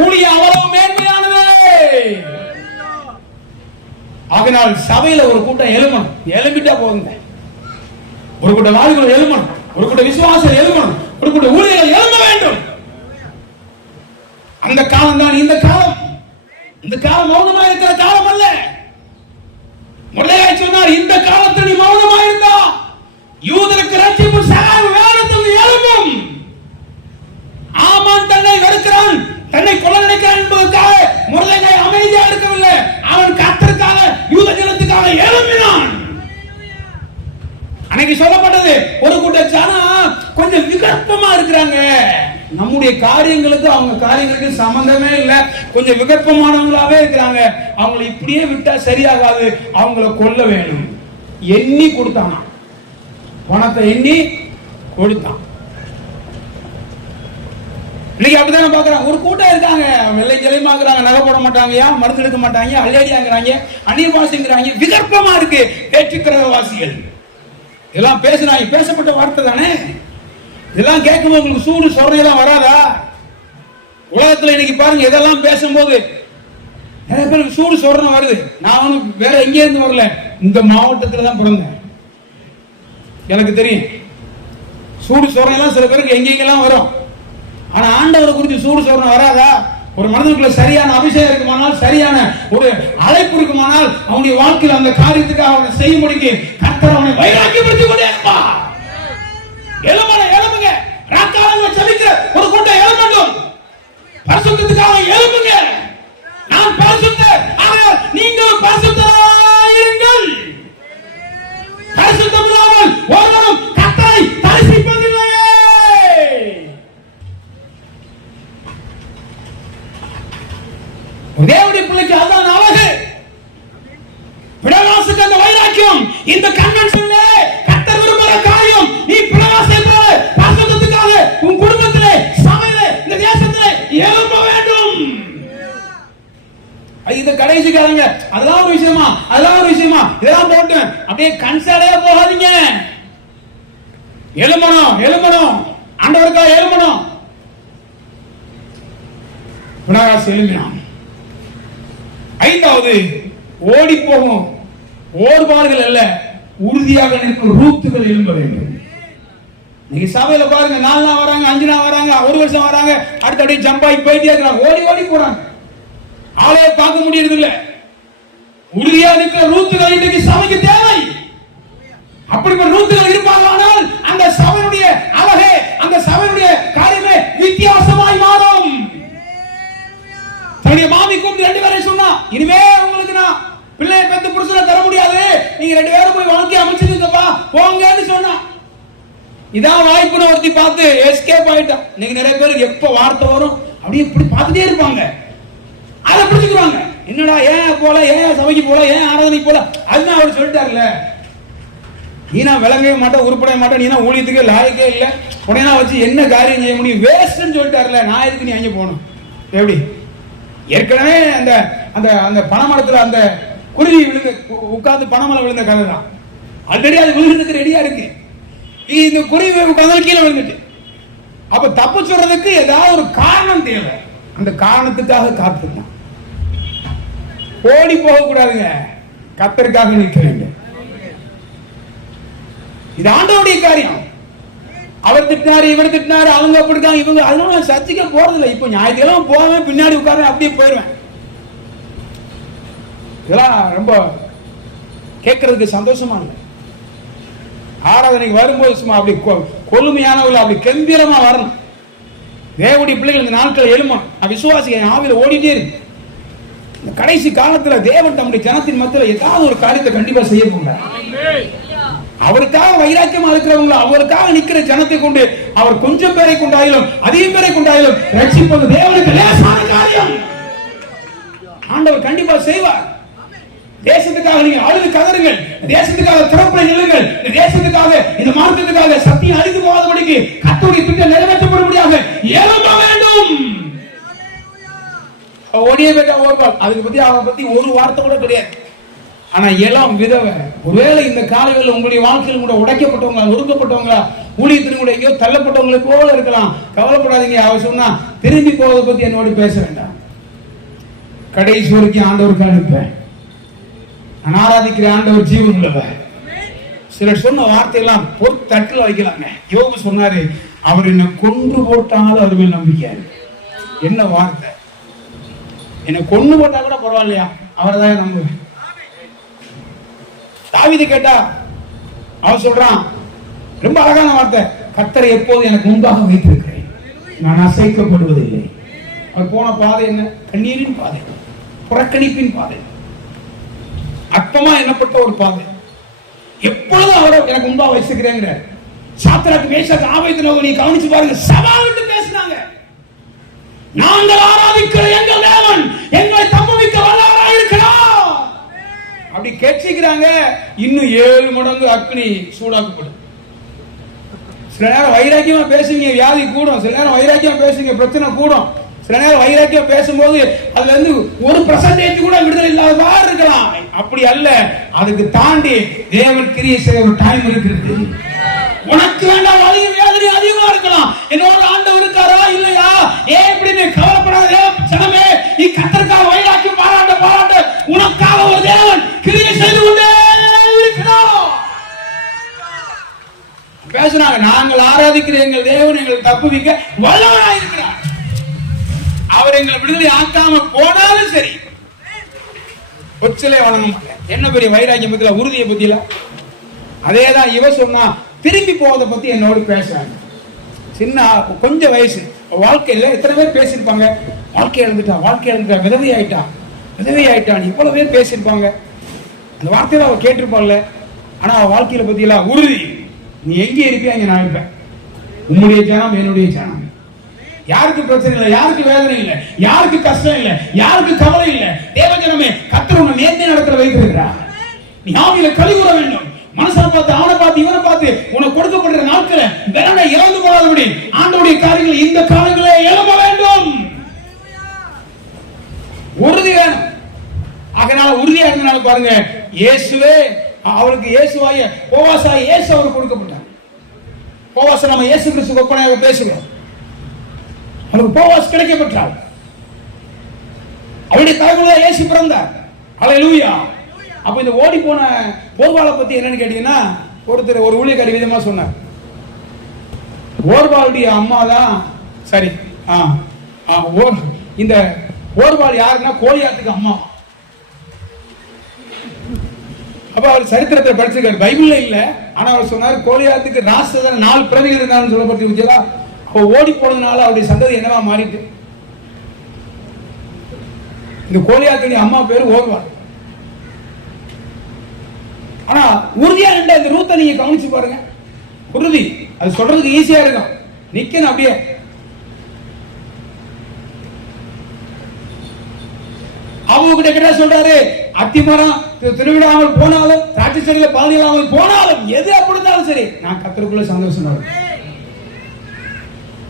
ஊழியம் அவ்வளவு மேன்மையானது. ஆகினால் சபையில ஒரு கூட்டம் எழுமணும். எழும்பிட்டா போதுங்க. ஒரு கூட்டம் வாலிபர்கள் எழுமணும், ஒரு கூட்டம் விசுவாசம் எழுமணும், ஒரு கூட்டம் ஊழியர்கள் எழும்ப வேண்டும். அந்த காலம் தான் இந்த காலம். இந்த காலம் மௌனமா இருக்கிற காலம் அல்ல. முறையாய் சொன்னார், இந்த காலத்தில் நீ மௌனமா இருந்தா யூதருக்கு ரட்சிப்பு சகாயம் வேதத்தில் எழும்பும். ஆமான் தன்னை வெறுக்கிறான், தன்னை கொல்ல நினைக்கிறான் என்பதற்காக முறையாய் அமைதியா இருக்கவில்லை. அவன் கர்த்தருக்காக, யூத ஜனத்துக்காக எழும்பினான். அன்னைக்கு சொல்லப்பட்டது, ஒரு கூட்ட ஜனம் கொஞ்சம் விகற்பமா இருக்கிறாங்க. நம்முடைய காரியங்களுக்கு அவங்க காரியங்களுக்கு சம்பந்தமே இல்லை, கொஞ்சம் விகற்பமானவங்களாவே இருக்கிறாங்க. அவங்களை இப்படியே விட்டா சரியாகாது, அவங்களை கொல்ல வேணும். எண்ணி கொடுத்தானா, பணத்தை எண்ணி கொடுத்தான். இன்னைக்கு அப்படித்தானே பாக்குறாங்க. ஒரு கூட்டம் இருக்காங்க, வெள்ளை ஜெலியமாக்குறாங்க, நகை போட மாட்டாங்க, மருந்து எடுக்க மாட்டாங்க, அள்ளேடியாங்கிறாங்க, அந்நிய வாசிங்கிறாங்க. விகற்பமா இருக்கு. ஏற்றுக்கிறவாசிகள் எல்லாம் பேசுறாங்க, பேசப்பட்ட வார்த்தை தானே. இதெல்லாம் கேட்கும்போது உங்களுக்கு சூடு சொரணையெல்லாம் வராதா? உலகத்துல இன்னைக்கு பாருங்க, இதெல்லாம் பேசும்போது நிறைய பேருக்கு சூடு சொரணை வருது. நான் வேற எங்கே இருந்து வரல, இந்த மாவட்டத்தில் தான் பிறந்தேன். எனக்கு தெரியும் சூடு சொரணையெல்லாம் சில பேருக்கு எங்கெங்கெல்லாம் வரும். ஆனா ஆண்டவரை குறித்து சூடு சொரணை வராதா? ஒரு மனிதனுக்குள்ள சரியான அபிஷேகம் இருக்குமானால், சரியான ஒரு அழைப்பு இருக்குமானால், அவனுடைய வாழ்க்கையில் அந்த காரியத்துக்காக அவனை செய்ய முடியும். கர்த்தர் அவனை வைராக்கியப்படுத்திக் கொண்டே இருப்பார். எழும்புங்க. ராக்காலங்களை செபிக்கிற ஒரு கூட்டம் எழும்பட்டும். பரிசுத்தத்துக்காக எழும்புங்க. நான் பரிசுத்தர், ஆனால் நீங்கள் பரிசுத்தராயிருங்கள். பரிசுத்தம் இல்லாமல் ஒருவரும் கர்த்தரை தரிசிப்பதில்லையே. தேவனுடைய பிள்ளைக்கு அதான் அழகு. பிடவாசுக்கு அந்த வைராக்கியம். இந்த கன்வென்ஷன்ல கர்த்தர் விரும்புகிற காரியம், நீ பிடவாசை போல பரிசுத்தத்துக்காக உன் குடும்பத்திலே, சபையிலே, இந்த தேசத்திலே எழும்ப வேண்டும். இது கடைசிக்காரங்க அதெல்லாம் ஒரு விஷயமா, அதெல்லாம் ஒரு விஷயமா, இதெல்லாம் போட்டு அப்படியே கன்சாலையா போகாதீங்க. எழும்பணும், எழும்பணும், ஆண்டவருக்காக எழும்பணும். பினாகாசு எழும்பினான். 5வது, ஓடி போகும் ஓடுபாடுகள் அல்ல, உறுதியாக நிற்கும் ரூத்துகள் எழும்ப வேண்டும். நீங்க சபையில பாருங்க, 4 நாள் வராங்க, 5 நாள் வராங்க, 1 வருஷம் வராங்க, அடுத்த அப்படியே ஜம்ப் ஆகி போயிட்டே இருக்கிறாங்க, ஓடி ஓடி போறாங்க, ஆளைய பார்க்க முடியறது இல்ல. உறுதியா நிற்கிற ரூத்துகள் இன்னைக்கு சபைக்கு தேவை. அப்படிப்பட்ட ரூத்துகள் இருப்பார்கள், அந்த சபையுடைய அழகே, அந்த சபையுடைய காரியமே வித்தியாசமாய் மாறும். தன்னுடைய மாமி கூப்பிட்டு 2 பேரை சொன்னா, இனிமே உங்களுக்கு நான் பிள்ளைய பெத்து புருஷனை தர முடியாது, நீங்க 2 பேரும் போய் வாழ்க்கை அமைச்சுங்கப்பா போங்கன்னு சொன்னா. இதான் வாய்ப்புன்னு ஒருத்தி பார்த்து எஸ்கேப் ஆயிட்டான். இன்னைக்கு நிறைய பேருக்கு எப்ப வார்த்தை வரும் அப்படியே இப்படி பார்த்துட்டே இருப்பாங்க, அதை பிடிச்சுக்குவாங்க. என்னடா ஏன் போல, ஏன் சபைக்கு போல, ஏன் ஆராதனை போல, அதுதான் அவர் சொல்லிட்டாருல்ல. நீனா விளங்கவே மாட்டேன், உருப்படைய மாட்டேன், நீனா ஊழியத்துக்கே லாயக்கே இல்லை, உடனே வச்சு என்ன காரியம் செய்ய முடியும், வேஸ்ட்னு சொல்லிட்டாருல்ல. நான் எதுக்கு நீ அங்கே போகணும்? எப்படி ஏற்கனவே அந்த அந்த அந்த பனைமரத்துல அந்த குருவி விழுந்து உட்கார்ந்து பனைமரம் விழுந்த கதை தான். ஆல்ரெடி அது விழுந்துக்கு ரெடியா இருக்கு. இந்த குருவி உட்கார்ந்து கீழே விழுந்துட்டு, அப்ப தப்பு சொல்றதுக்கு ஏதாவது ஒரு காரணம் தேவை. அந்த காரணத்துக்காக காத்துக்கணும். ஓடி போக கூடாதுங்க, கர்த்தருக்காக நிற்க வேண்டும். இது ஆண்டவருடைய காரியம். அவர் திட்டினாரு, இவர் திட்டினாரு, அவங்க அப்படிதான் இவங்க, அதனால நான் சர்ச்சைக்கு போறது இல்லை. இப்போ ஞாயிற்றுக்கிழமை போவேன், பின்னாடி உட்கார அப்படியே போயிடுவேன். இதெல்லாம் ரொம்ப கேட்கறதுக்கு சந்தோஷமா இல்லை. ஆராதனைக்கு வரும்போது சும்மா அப்படி கொழுமையானவர்கள் அப்படி கம்பீரமா வரணும். தேவனுடைய பிள்ளைகள் இந்த நாட்கள் எழுமா. நான் விசுவாசிக்க ஆவில ஓடிட்டே இருக்கு. இந்த கடைசி காலத்துல தேவன் தம்முடைய ஜனத்தின் மத்தியில் ஏதாவது ஒரு காரியத்தை கண்டிப்பா செய்ய போகிறார். அவருக்காக வைராக்கியமா இருக்கிறவங்க, அவருக்காக நிக்கிற ஜனத்தை கொண்டு அவர் கொஞ்சம் பேரை கொண்டாயிலும் அதிகம் பேரை கொண்டாயிலும் ரட்சிப்பது தேவனுக்கு லேசான காரியம். ஆண்டவர் கண்டிப்பா செய்வார். தேசத்துக்காக நீங்க அழுது கதறுங்கள், தேசத்துக்காக திறப்பை நிலுங்கள், தேசத்துக்காக இந்த மார்க்கத்துக்காக சத்தியம் அழிந்து போகாதபடிக்கு கர்த்தருடைய திட்டம் நிறைவேற்றப்படும்படியாக எழும்ப வேண்டும். ஓடியே போயிட்டா ஓடுவாள். அதுக்கு பத்தி அவனை பத்தி ஒரு வார்த்தை கூட கிடையாது. ஆனா எல்லாம் விதவை. ஒருவேளை இந்த காலையில் உங்களுடைய வாழ்க்கையில் கூட உடைக்கப்பட்டவங்க, ஒடுக்கப்பட்டவங்க, ஊழியத்திலும் கூட எங்கேயோ தள்ளப்பட்டவங்களை போல இருக்கலாம். கவலைப்படாதீங்க. அவர் சொன்னா திரும்பி போவதை பத்தி என்னோடு பேச வேண்டாம். கடைசி வரைக்கும் ஆண்டவருக்கு அனுப்பேன். நான் ஆராதிக்கிற ஆண்டவர் ஜீவன் உள்ளவர். சிலர் சொன்ன வார்த்தையெல்லாம் பொறுத்தட்டில் வைக்கலாங்க. யோபு சொன்னாரு, அவர் என்ன கொன்று போட்டாலும் அவர் மேல் நம்பிக்கை. என்ன வார்த்தை! என்னை கொன்று போட்டா கூட பரவாயில்லையா, அவரை தான் நம்புவேன். தாவீது கேட்டா அவன் சொல்றான், ரொம்ப அழகான வார்த்தை, கர்த்தரை எப்போது எனக்கு முன்பாக வைத்திருக்கிறேன், நான் அசைக்கப்படுவதில்லை. அவர் போன பாதை என்ன? கண்ணீரின் பாதை, புறக்கணிப்பின் பாதை, அற்பமா எண்ணப்பட்ட ஒரு பாதை. எப்பொழுதும் அவரை எனக்கு முன்பா வச்சிருக்கிறேங்க. சாத்ராக் மேஷாக் ஆபேத்நேகோ நீ கவனிச்சு பாருங்க, சவாலிட்டு பேசினாங்க. நாங்கள் ஆராதிக்கிற எங்கள் தேவன் எங்களை தப்புவிக்க வல்லவராக இருக்கிறார் அப்படி கேட்சிக்கிறாங்க. இன்னும் 7 மடங்கு அக்னி சூடாக்கப்படும். சில நேரம் வைராக்கியமா பேசுவீங்க, வியாதி கூடும். சில நேரம் வைராக்கியமா பேசுவீங்க, பிரச்சனை கூடும். சில நேரம் வைராக்கியம் பேசும்போது அதுல இருந்து 1% கூட விடுதலை இல்லாத இருக்கலாம். அப்படி அல்ல, அதுக்கு தாண்டி தேவன் கிரியை செய்ய ஒரு டைம் இருக்கிறது. உனக்கு வேண்டாம் வலிய வேதனை அதிகமா இருக்கலாம், என்னோட ஆண்டவர் இருக்காரா இல்லையா, ஏன் இப்படி கவலைப்படாத ஜனமே, நீ கர்த்தருக்காக வைராக்கியம் பாராட்ட உனக்காக ஒரு தேவன் கிரியை செய்து கொண்டே இருக்கிறார். பேசுறாங்க, நாங்கள் ஆராதிக்கிற எங்கள் தேவன் எங்களை தப்புவிக்க வல்லவராக இருக்கிறார். அவர் எங்களை விடுதலை ஆக்காம போனாலும் சரி, ஒச்சலே வணங்க மாட்டேன். என்ன பெரிய வைராக்கியம் பத்தில, உறுதியை பத்தில. அதேதான் இவ சொன்னா, திரும்பி போவதை பத்தி என்னோடு பேசுறாங்க. சின்ன கொஞ்சம் வயசு வாழ்க்கையில எத்தனை பேர் பேசியிருப்பாங்க, வாழ்க்கை இழந்துட்டா, விதவை ஆயிட்டான், இவ்வளவு பேர் பேசியிருப்பாங்க. அந்த வார்த்தையில அவ கேட்டிருப்பாள்ல. ஆனா அவ வாழ்க்கையில பத்தியில உறுதி, நீ எங்க இருப்பியா, இங்க நான் இருப்பேன். உன்னுடைய ஜனம் என்னுடைய ஜனம். யாருக்கு பிரச்சனை இல்லை, யாருக்கு வேதனை இல்லை, யாருக்கு கஷ்டம் இல்லை, யாருக்கு கவலை இல்லை. தேவஜனமே, கர்த்தர் உன்னை நேர்மையான இடத்துல வைத்திருக்கிறார். நீ ஆவியில கலிகூற வேண்டும். மனசனை பார்த்து, அவனை பார்த்து, இவனை பார்த்து உனக்கு கொடுக்கப்படுற நாட்களை வேற இழந்து போகாதபடி ஆண்டவருடைய காரியங்கள் இந்த காலங்களே எழும்ப வேண்டும். உறுதி வேணும். அதனால உறுதியா இருந்தனால பாருங்க, இயேசுவே அவருக்கு இயேசுவாய போவாசாய இயேசு அவருக்கு கொடுக்கப்பட்டார். போவாச நம்ம இயேசு கிறிஸ்து ஒப்பனையாக பேசுகிறோம். அவருக்கு போவாஸ் கிடைக்கப்பட்டார். அவருடைய தலைமுறை இயேசு பிறந்தார். அல்லேலூயா. அப்ப இந்த ஓடி போன ஓர்வாளை பத்தி என்னன்னு கேட்டீங்கன்னா, ஒருத்தர் ஒரு ஊழியக்காரி விதமா சொன்னார், ஓர்வாளுடைய அம்மா தான் சரி. இந்த ஓர்வாள் யாருன்னா கோலியாத்துக்கு அம்மா. அப்ப அவர் சரித்திரத்தை படிச்சிருக்காரு, பைபிள்ல இல்ல. ஆனா அவர் சொன்னார், கோலியாத்துக்கு ராசதான் 4 பிரதிகள் இருந்தான்னு சொல்லப்பட்டிருக்கா. அப்ப ஓடி போனதுனால அவருடைய சந்ததி என்னவா மாறிட்டு, இந்த கோலியாத்துடைய அம்மா பேரு ஓர்வாள். ஆனா உறுதியா இருந்த இந்த ரூத்தை நீங்க கவனிச்சு பாருங்க. உறுதி, அது சொல்றதுக்கு ஈஸியா இருக்கும். நிக்கணும் அப்படியே. அவங்க கிட்ட கிட்ட சொல்றாரு, அத்திமரம் திருவிழாமல் போனாலும், திராட்சை செடியில பால் இல்லாமல் போனாலும், எது அப்படி இருந்தாலும் சரி, நான் கர்த்தருக்குள்ள சந்தோஷமா இருக்கேன்.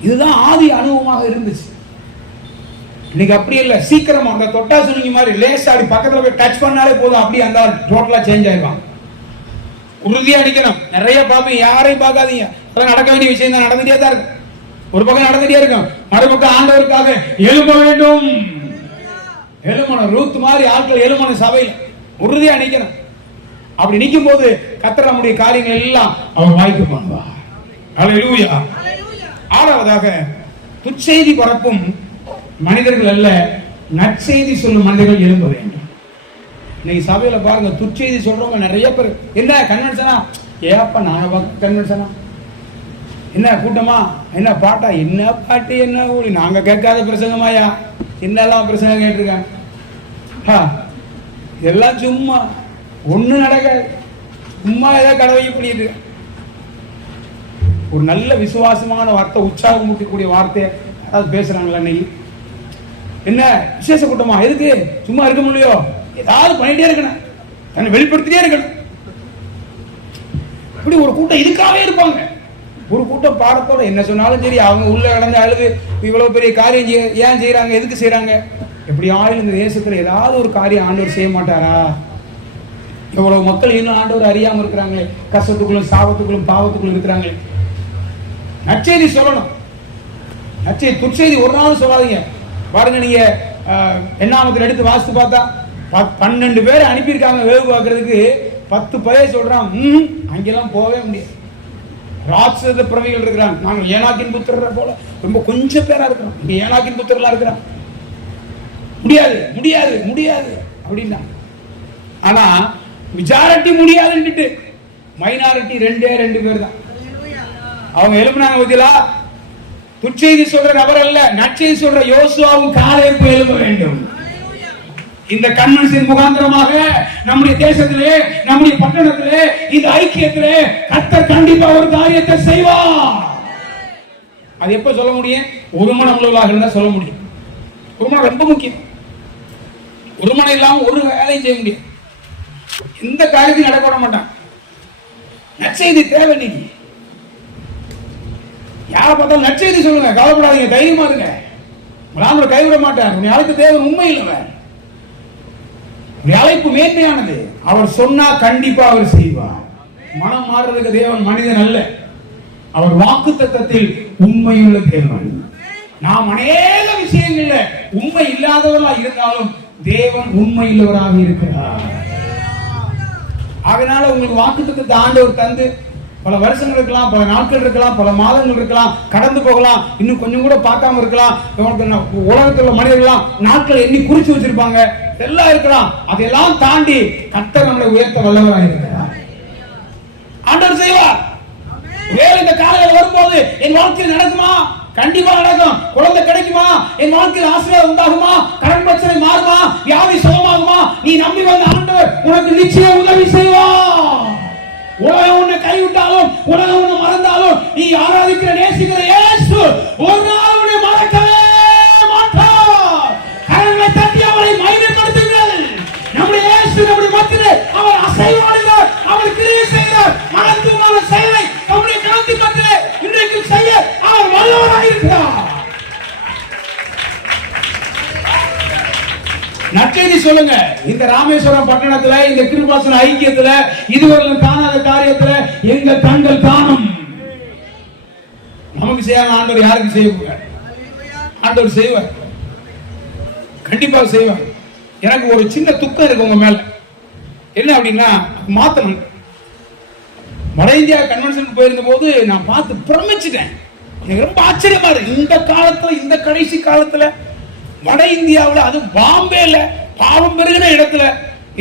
இதுதான் ஆதி அனுபவமாக இருந்துச்சு. இன்னைக்கு அப்படி இல்ல. சீக்கிரமா அந்த தொட்டா சொன்னீங்க மாதிரி லேசா அப்படி பக்கத்துல போய் டச் பண்ணாலே போதும், அப்படி அந்த டோட்டலா சேஞ்ச் ஆயிடும். உறுதியா அடிக்கணும். நிறைய பாப்பீங்க, யாரையும் பார்க்காதீங்க. அதெல்லாம் நடக்க வேண்டிய விஷயம் தான், நடந்துட்டே தான் இருக்கும். ஒரு பக்கம் நடந்துட்டே இருக்கும், மறுபக்கம் ஆண்டவருக்காக எழும்ப வேண்டும். எழுமணும். ரூத் மாதிரி ஆட்கள் எழுமணும். சபையில உறுதியா நிக்கணும். அப்படி நிற்கும் போது கர்த்தர் நம்முடைய காரியங்கள் எல்லாம் அவர் வாய்க்கு பண்ணுவார். அல்லேலூயா. ஆறாவதாக, துச்செய்தி பரப்பும் மனிதர்கள் அல்ல, நற்செய்தி சொல்லும் மனிதர்கள் எழும்ப வேண்டும். இன்னைக்கு சபையில பாருங்க, துச்செய்தி சொல்றவங்க நிறைய பேர். என்ன கன்வென்ஷனா? ஏப்பா நாங்க கன்வென்ஷனா? என்ன கூட்டமா? என்ன பாட்டா? என்ன பாட்டு? என்ன ஊழி? நாங்க கேட்காத பிரசங்கமாயா? என்னெல்லாம் பிரசங்கம் கேட்டிருக்காங்க. இதெல்லாம் சும்மா ஒண்ணு நடக்காது. சும்மா ஏதாவது கடவை பண்ணிட்டு ஒரு நல்ல விசுவாசமான வார்த்தை, உற்சாகம் ஊட்டக்கூடிய வார்த்தையை அதாவது பேசுறாங்களா இன்னைக்கு? என்ன விசேஷ கூட்டமா? எதுக்கு? சும்மா இருக்க முடியோ? ஏதாவது பண்ணிட்டே இருக்கணும், தன்னை வெளிப்படுத்திட்டே இருக்கணும். இப்படி ஒரு கூட்டம் இதுக்காகவே இருப்பாங்க. ஒரு கூட்டம் பாடத்தோட என்ன சொன்னாலும் சரி, அவங்க உள்ள கடந்து அழுது இவ்வளவு பெரிய காரியம் ஏன் செய்யறாங்க, எதுக்கு செய்யறாங்க? எப்படி ஆளும் இந்த தேசத்துல ஏதாவது ஒரு காரியம் ஆண்டவர் செய்ய மாட்டாரா? எவ்வளவு மக்கள் இன்னும் ஆண்டவர் அறியாம இருக்கிறாங்களே, கஷ்டத்துக்குள்ளும் சாபத்துக்குள்ளும் பாவத்துக்குள்ளும் இருக்கிறாங்களே. நற்செய்தி சொல்லணும். நற்செய்தி, துர்ச்செய்தி ஒரு நாள் சொல்லாதீங்க. பாருங்க, நீங்க எண்ணாமத்தில் எடுத்து வாசித்து பார்த்தா 12 பேர் அனுப்பியிருக்காங்க வேவு பார்க்கறதுக்கு. 10 பேரை சொல்றான், அங்கெல்லாம் போகவே முடியாது. ராட்சத பிறவிகள் இருக்கிறான். நாங்கள் ஏனாக்கின் புத்திரர் போல ரொம்ப கொஞ்சம் பேரா இருக்கிறோம். இங்க ஏனாக்கின் புத்திரலாம் இருக்கிறான். முடியாது முடியாது முடியாது அப்படின்னா. ஆனா மெஜாரிட்டி முடியாதுன்னுட்டு மைனாரிட்டி 2 பேர் தான். அவங்க எழுப்பினாங்க பத்தியா? துர்ச்செய்தி சொல்ற நபர் அல்ல, நற்செய்தி சொல்ற யோசுவாவும் காலேபும் எழுப்ப வேண்டும். இந்த கன்வென்ஷன் முகாந்திரமாக நம்முடைய தேசத்திலே, நம்முடைய பட்டணத்திலே, இந்த ஐக்கியத்திலே கர்த்தர் கண்டிப்பா ஒரு காரியத்தை செய்வார். அது எப்ப சொல்ல முடியும்? ஒருமனம் உள்ளவர்களாக இருந்தா சொல்ல முடியும். ஒருமனம் ரொம்ப முக்கியம். ஒருமனம் இல்லாம ஒரு வேலையும் செய்ய முடியும். எந்த காரியத்தையும் நடக்க மாட்டான். நற்செய்தி தேவை. இன்னைக்கு யாரை பார்த்தாலும் நற்செய்தி சொல்லுங்க, கவலைப்படாதீங்க, தைரியமா இருங்க. ராமர் கைவிட மாட்டார். உன்னை அழைத்த தேவன் உண்மை இல்லவன். அழைப்பு மேன்மையானது. அவர் சொன்னா கண்டிப்பா அவர் செய்வார். மனம் மாறுறதுக்கு தேவன் மனிதன் அல்ல, அவர் வாக்குத்தத்தத்தில் உண்மையுள்ள தேவன். நாம் அநேக விஷயங்கள்ல உண்மை இல்லாதவர்களாக இருந்தாலும் தேவன் உண்மை உள்ளவராக இருக்கிறார். அதனால உங்களுக்கு வாக்குத்தத்தத்தை ஆண்டவர் தந்து பல வருஷங்கள் இருக்கலாம், பல நாட்கள் இருக்கலாம், பல மாதங்கள் இருக்கலாம், கடந்து போகலாம், இன்னும் கொஞ்சம் கூட பார்க்காம இருக்கலாம். உலகத்தில் உள்ள மனிதர்கள்லாம் நாட்கள் எண்ணி குறிச்சு வச்சிருப்பாங்க, எல்லாம் இருக்கலாம். அதெல்லாம் தாண்டி கர்த்தர் நம்மளை உயர்த்த வல்லவராக இருக்கிறார். ஆண்டவர் செய்வார். வேலை இந்த காலையில் வரும்போது என் வாழ்க்கையில் நடக்குமா? கண்டிப்பா நடக்கும். குழந்தை கிடைக்குமா? என் வாழ்க்கையில் ஆசீர்வாதம் உண்டாகுமா? கடன் பிரச்சனை மாறுமா? வியாதி சுகமாகுமா? நீ நம்பி வந்த ஆண்டவர் உனக்கு நிச்சயம் உதவி செய்வார். உலகம் உன்னை கைவிட்டாலும், உலகம் உன்னை மறந்தாலும், நீ ஆராதிக்கிற நேசிக்கிற இயேசு ஒரு நாள் உன்னை மறக்கவே மாட்டார். கரங்களை தட்டி அவரை மகிமைப்படுத்துங்கள். நம்முடைய இயேசு நம்முடைய மத்தியிலே அவர் அசைவாடுகிறார், அவர் கிரியை செய்கிறார். மனத்துவமான செயலை நம்முடைய கருத்து மத்தியிலே இன்றைக்கு செய்ய அவர் வல்லவராக இருக்கிறார். நற்செய்தி சொல்லுங்க. இந்த ராமேஸ்வரம் பட்டணத்துல, இந்த கிருபாசன ஐக்கியத்துல, இதுவரையிலும் காணாத காரியத்துல எங்க கண்கள் காணும். நமக்கு செய்யாம ஆண்டவர் யாருக்கு செய்வார்? ஆண்டவர் செய்வார், கண்டிப்பாக செய்வார். எனக்கு ஒரு சின்ன துக்கம் இருக்கு உங்க மேல. என்ன அப்படின்னா, மாத்தணும். வட இந்தியா கன்வென்ஷன் போயிருந்த போது நான் பார்த்து பிரமிச்சிட்டேன். எனக்கு ரொம்ப ஆச்சரியமா இருக்கு. இந்த காலத்துல, இந்த கடைசி காலத்துல வட இந்தியாவில், அது பாம்பேல பாவம் பெருகின இடத்துல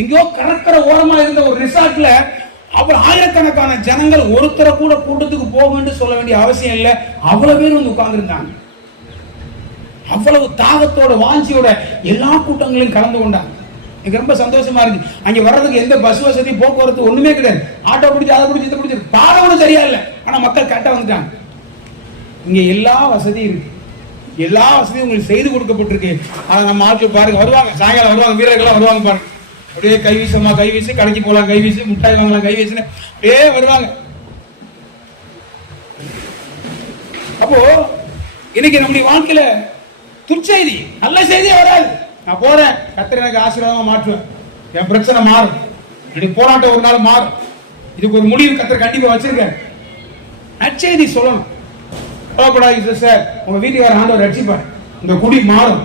எங்கேயோ கடற்கரை ஓரமா இருந்த ஒரு ரிசார்ட்ல அவர் ஆயிரக்கணக்கான ஜனங்கள் ஒருத்தரை கூட கூட்டத்துக்கு போக வேண்டும் சொல்ல வேண்டிய அவசியம் இல்லை, அவ்வளவு பேர் வந்து உட்கார்ந்து இருந்தாங்க. அவ்வளவு தாகத்தோட வாஞ்சியோட எல்லா கூட்டங்களையும் கலந்து கொண்டாங்க. எனக்கு ரொம்ப சந்தோஷமா இருக்கு. அங்க வர்றதுக்கு எந்த பஸ் வசதி, போக்குவரத்து ஒண்ணுமே கிடையாது. ஆட்டோ பிடிச்சி, அதை பிடிச்சி, இதை பிடிச்சி, பாடம் சரியா இல்லை. ஆனா மக்கள் கரெக்டா வந்துட்டாங்க. இங்க எல்லா வசதியும் இருக்கு, எல்லா வசதியும் உங்களுக்கு செய்து கொடுக்கப்பட்டிருக்கு. அதை நம்ம ஆட்கள் பாருங்க, வருவாங்க, சாயங்காலம் வருவாங்க, வீரர்கள்லாம் வருவாங்க பாருங்க. அப்படியே கைவீசமா, கைவீசி கடைக்கு போகலாம், கைவீசி முட்டாய் வாங்கலாம், கைவீசுன்னு அப்படியே வருவாங்க. அப்போ இன்னைக்கு நம்முடைய வாழ்க்கையில துர்ச்செய்தி, நல்ல செய்தியே வராது. நான் போறேன், கர்த்தர் எனக்கு ஆசீர்வாதமா மாற்றுவேன், என் பிரச்சனை மாறும், என்னுடைய போராட்டம் ஒரு நாள் மாறும், இதுக்கு ஒரு முடிவு கர்த்தர் கண்டிப்பா வச்சிருக்க. நற்செய்தி சொல்லணும். சார், உங்க வீட்டுக்கார ஆண்டவர் ரட்சிப்பார், உங்க குடி மாறும்,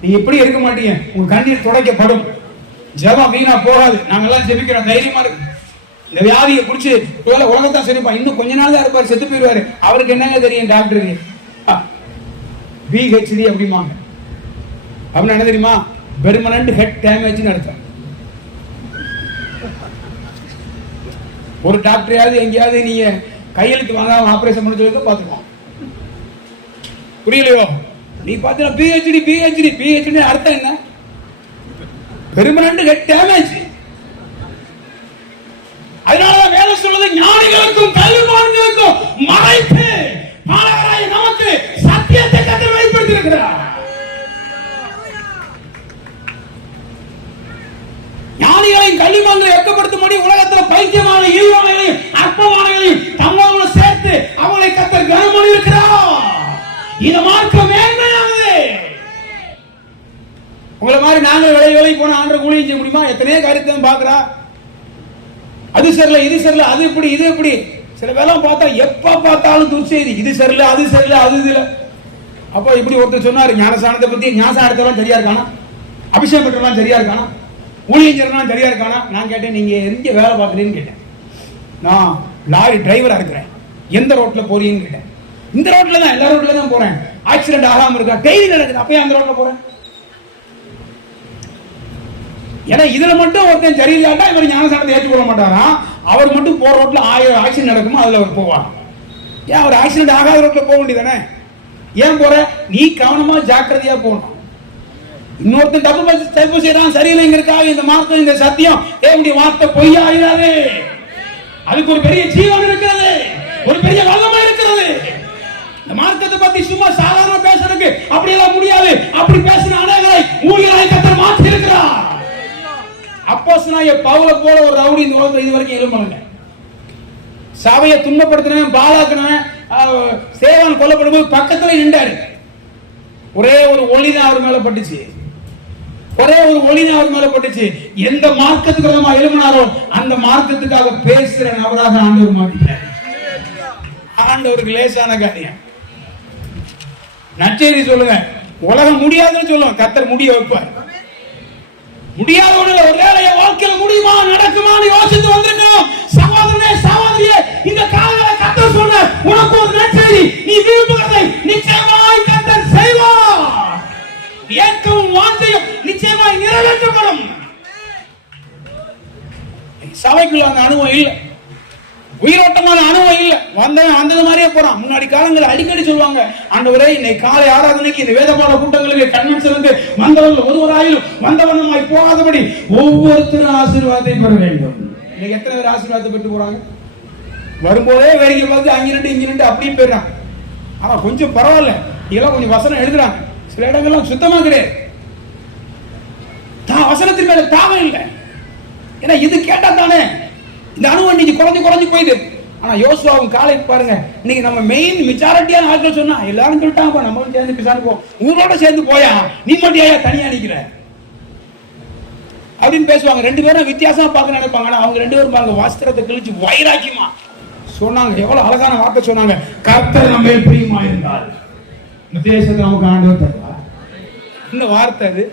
நீங்க எப்படி இருக்க மாட்டீங்க, உங்க கண்ணீர் துடைக்கப்படும், ஜெபம் வீணா போகாது, நாங்க எல்லாம் ஜெபிக்கிறோம், தைரியமா இருக்கு. இந்த வியாதியை குடிச்சு உலகத்தான் சரிப்பா, இன்னும் கொஞ்ச நாள் தான் இருப்பாரு, செத்து போயிருவாரு. அவருக்கு என்னங்க தெரியும் டாக்டருக்கு? பிஹெச்டி அப்படிமாங்க. அப்படின்னு என்ன தெரியுமா? பெர்மனன்ட் ஹெட் டேமேஜ் அர்த்தம். ஒரு டாக்டரையாவது எங்கேயாவது நீங்க கையெழுத்து வாங்காம ஆபரேஷன் பண்ண சொல்லி பாத்துக்கோ. புரியலையோ? நீ பாத்தீங்கன்னா பிஹெச்டி பிஹெச்டி பிஹெச்டி அர்த்தம் என்ன? Permanent head damage. அதனாலதான் வேலை சொல்றது, ஞானிகளுக்கும் கல்விமான்களுக்கும் மறைத்து மாணவராய நமக்கு சத்தியத்தை கர்த்தர் வெளிப்படுத்தி இருக்கிறார். ஞானிகளையும் கல்விமான்களை வெட்கப்படுத்தும்படி உலகத்தில் பைத்தியமான இழிவானைகளையும் அற்பமானங்களையும் தம்மோடு சேர்த்து அவங்களை கர்த்தர் கனம் பண்ணி இருக்கிறார். இந்த மார்க்கம் மேன்மையானது. உங்களை மாதிரி நாங்கள் வேலை போன ஆண்டு ஊழியம் செய்ய முடியுமா? எத்தனையோ காரியத்தை பாக்குறா, அது சரியில்லை இது சரியில்லை, அது இப்படி இது எப்படி. சில வேலை பார்த்தா எப்ப பார்த்தாலும் துர்ச்செய்தி, இது சரியில்லை அது சரியில்லை அது இதுல. அப்ப இப்படி ஒருத்தர் சொன்னாரு, ஞானசானத்தை பத்தி, ஞானசானத்தெல்லாம் சரியா இருக்கானா, அபிஷேகம் பெற்றெல்லாம் சரியா இருக்கானா, ஊழியம் செய்யறதுலாம் சரியா இருக்கானா. நான் கேட்டேன், நீங்க எங்க வேலை பார்க்குறீங்கன்னு கேட்டேன். நான் லாரி டிரைவரா இருக்கிறேன். எந்த ரோட்ல போறீங்கன்னு கேட்டேன். இந்த ரோட்ல தான், எல்லா ரோட்ல தான் போறேன். ஆக்சிடென்ட் ஆகாம இருக்கா, டெய்லி நடக்குது, அப்பயே அந்த ரோட்ல போறேன். ஏன்னா இதுல மட்டும் ஒருத்தன் சரியில்லாட்டா இவர் ஞானசானத்தை ஏற்றுக்கொள்ள மாட்டாரா? அவர் மட்டும் போற ரோட்ல 1000 ஆக்சிடென்ட் நடக்குமோ அதுல அவர் போவார். ஏன் அவர் ஆக்சிடென்ட் ஆகாத ரோட்ல போக வேண்டியதானே? ஏன் போற? நீ கவனமா ஜாக்கிரதையா போகணும். இன்னொருத்தன் தப்பு செய்யறான், சரியில்லைங்கிறதுக்காக இந்த மார்க்கம் இந்த சத்தியம் தேவனுடைய வார்த்தை பொய்யா ஆயிடாது. அதுக்கு ஒரு பெரிய ஜீவன் இருக்கிறது, ஒரு பெரிய வல்லமை இருக்கிறது. இந்த மார்க்கத்தை பத்தி சும்மா சாதாரண பேசுறதுக்கு அப்படியெல்லாம் முடியாது. அப்படி பேசின அநேகரை ஊழியராய் கர்த்தர் மாற்றி இருக்கிறார். அப்போஸ்தலனாகிய பவுலை போல ஒரு ரவுடி இந்த உலகத்துல இது வரைக்கும் எழும்பல. சபையை துன்பப்படுத்தினவன், பாலாக்கினவன், சேவான் கொல்லப்படும் போது பக்கத்துல நின்றாரு. ஒரே ஒரு ஒளிதான் அவர் மேல பட்டுச்சு, ஒரே ஒரு ஒளிதான் அவர் மேல பட்டுச்சு. எந்த மார்க்கத்துக்கு விதமா எழுப்பினாரோ அந்த மார்க்கத்துக்காக பேசுற நபராக ஆண்டவர் மாற்றினார். ஆண்டவருக்கு லேசான காரியம். நற்செய்தி சொல்லுங்க, உலகம் முடியாதுன்னு சொல்லுவோம், கர்த்தர் முடிய வைப்பார். முடியாத ஒண்ணுல ஒரு வேலையை வாழ்க்கையில முடியுமா நடக்குமான்னு யோசித்து வந்திருக்கோம். சகோதரனே சகோதரியே, இந்த காலங்களை கர்த்தர் சொன்னார், உனக்கு ஒரு நற்செய்தி, நீ விரும்புகிறதை நிச்சயமாய் கர்த்தர் செய்வார். ஏற்கவும் வாஞ்சையும் நிச்சயமாய் நிறைவேற்றப்படும். சபைக்குள்ள அந்த அனுபவம் இல்லை, உயிரோட்டமான அனுபவம் இல்லை. வந்தது மாதிரியே போறான். முன்னாடி காலங்கள் அடிக்கடி சொல்லுவாங்க, ஆண்டவரே இன்னைக்கு காலை ஆராதனைக்கு இந்த வேதபாட கூட்டங்களுக்கு கன்வென்ஷனுக்கு வந்தவர்கள் ஒருவராயிலும் வந்தவனமாய் போகாதபடி ஒவ்வொருத்தரும் ஆசீர்வாதத்தை பெற வேண்டும். இன்னைக்கு எத்தனை பேர் ஆசீர்வாதத்தை பெற்று போறாங்க? வரும்போதே வேடிக்கை பார்த்து அங்கிட்டு இங்கிட்டு அப்படியே போயிடுறான். ஆனா கொஞ்சம் பரவாயில்ல, இதெல்லாம் கொஞ்சம் வசனம் எழுதுறாங்க. சில இடங்கள்லாம் சுத்தமா கிடையாது. வசனத்தின் மேல தாகம் இல்லை. ஏன்னா இது கேட்டா தானே இந்த அனுபவம் இன்னைக்கு குறைஞ்சு போயிடுது. ஆனா யோசுவாவும் காலை பாருங்க, இன்னைக்கு நம்ம மெயின் மெஜாரிட்டியான ஆட்கள் சொன்னா எல்லாரும் சொல்லிட்டாங்க, நம்மளும் சேர்ந்து பிசான்னு போ, ஊரோட சேர்ந்து போயா, நீ மட்டும் ஏன் தனியா நிக்கிற அப்படின்னு பேசுவாங்க. ரெண்டு பேரும் வித்தியாசமா பார்க்க நினைப்பாங்க. ஆனா அவங்க ரெண்டு பேரும் பாருங்க, வஸ்திரத்தை கிழிச்சு வைராக்கியமா சொன்னாங்க. எவ்வளவு அழகான வார்த்தை சொன்னாங்க, கர்த்தர் நம்ம பிரியமா இருந்தால் இந்த தேசத்தை நமக்கு ஆண்டவர் தருவார். இந்த வார்த்தை அது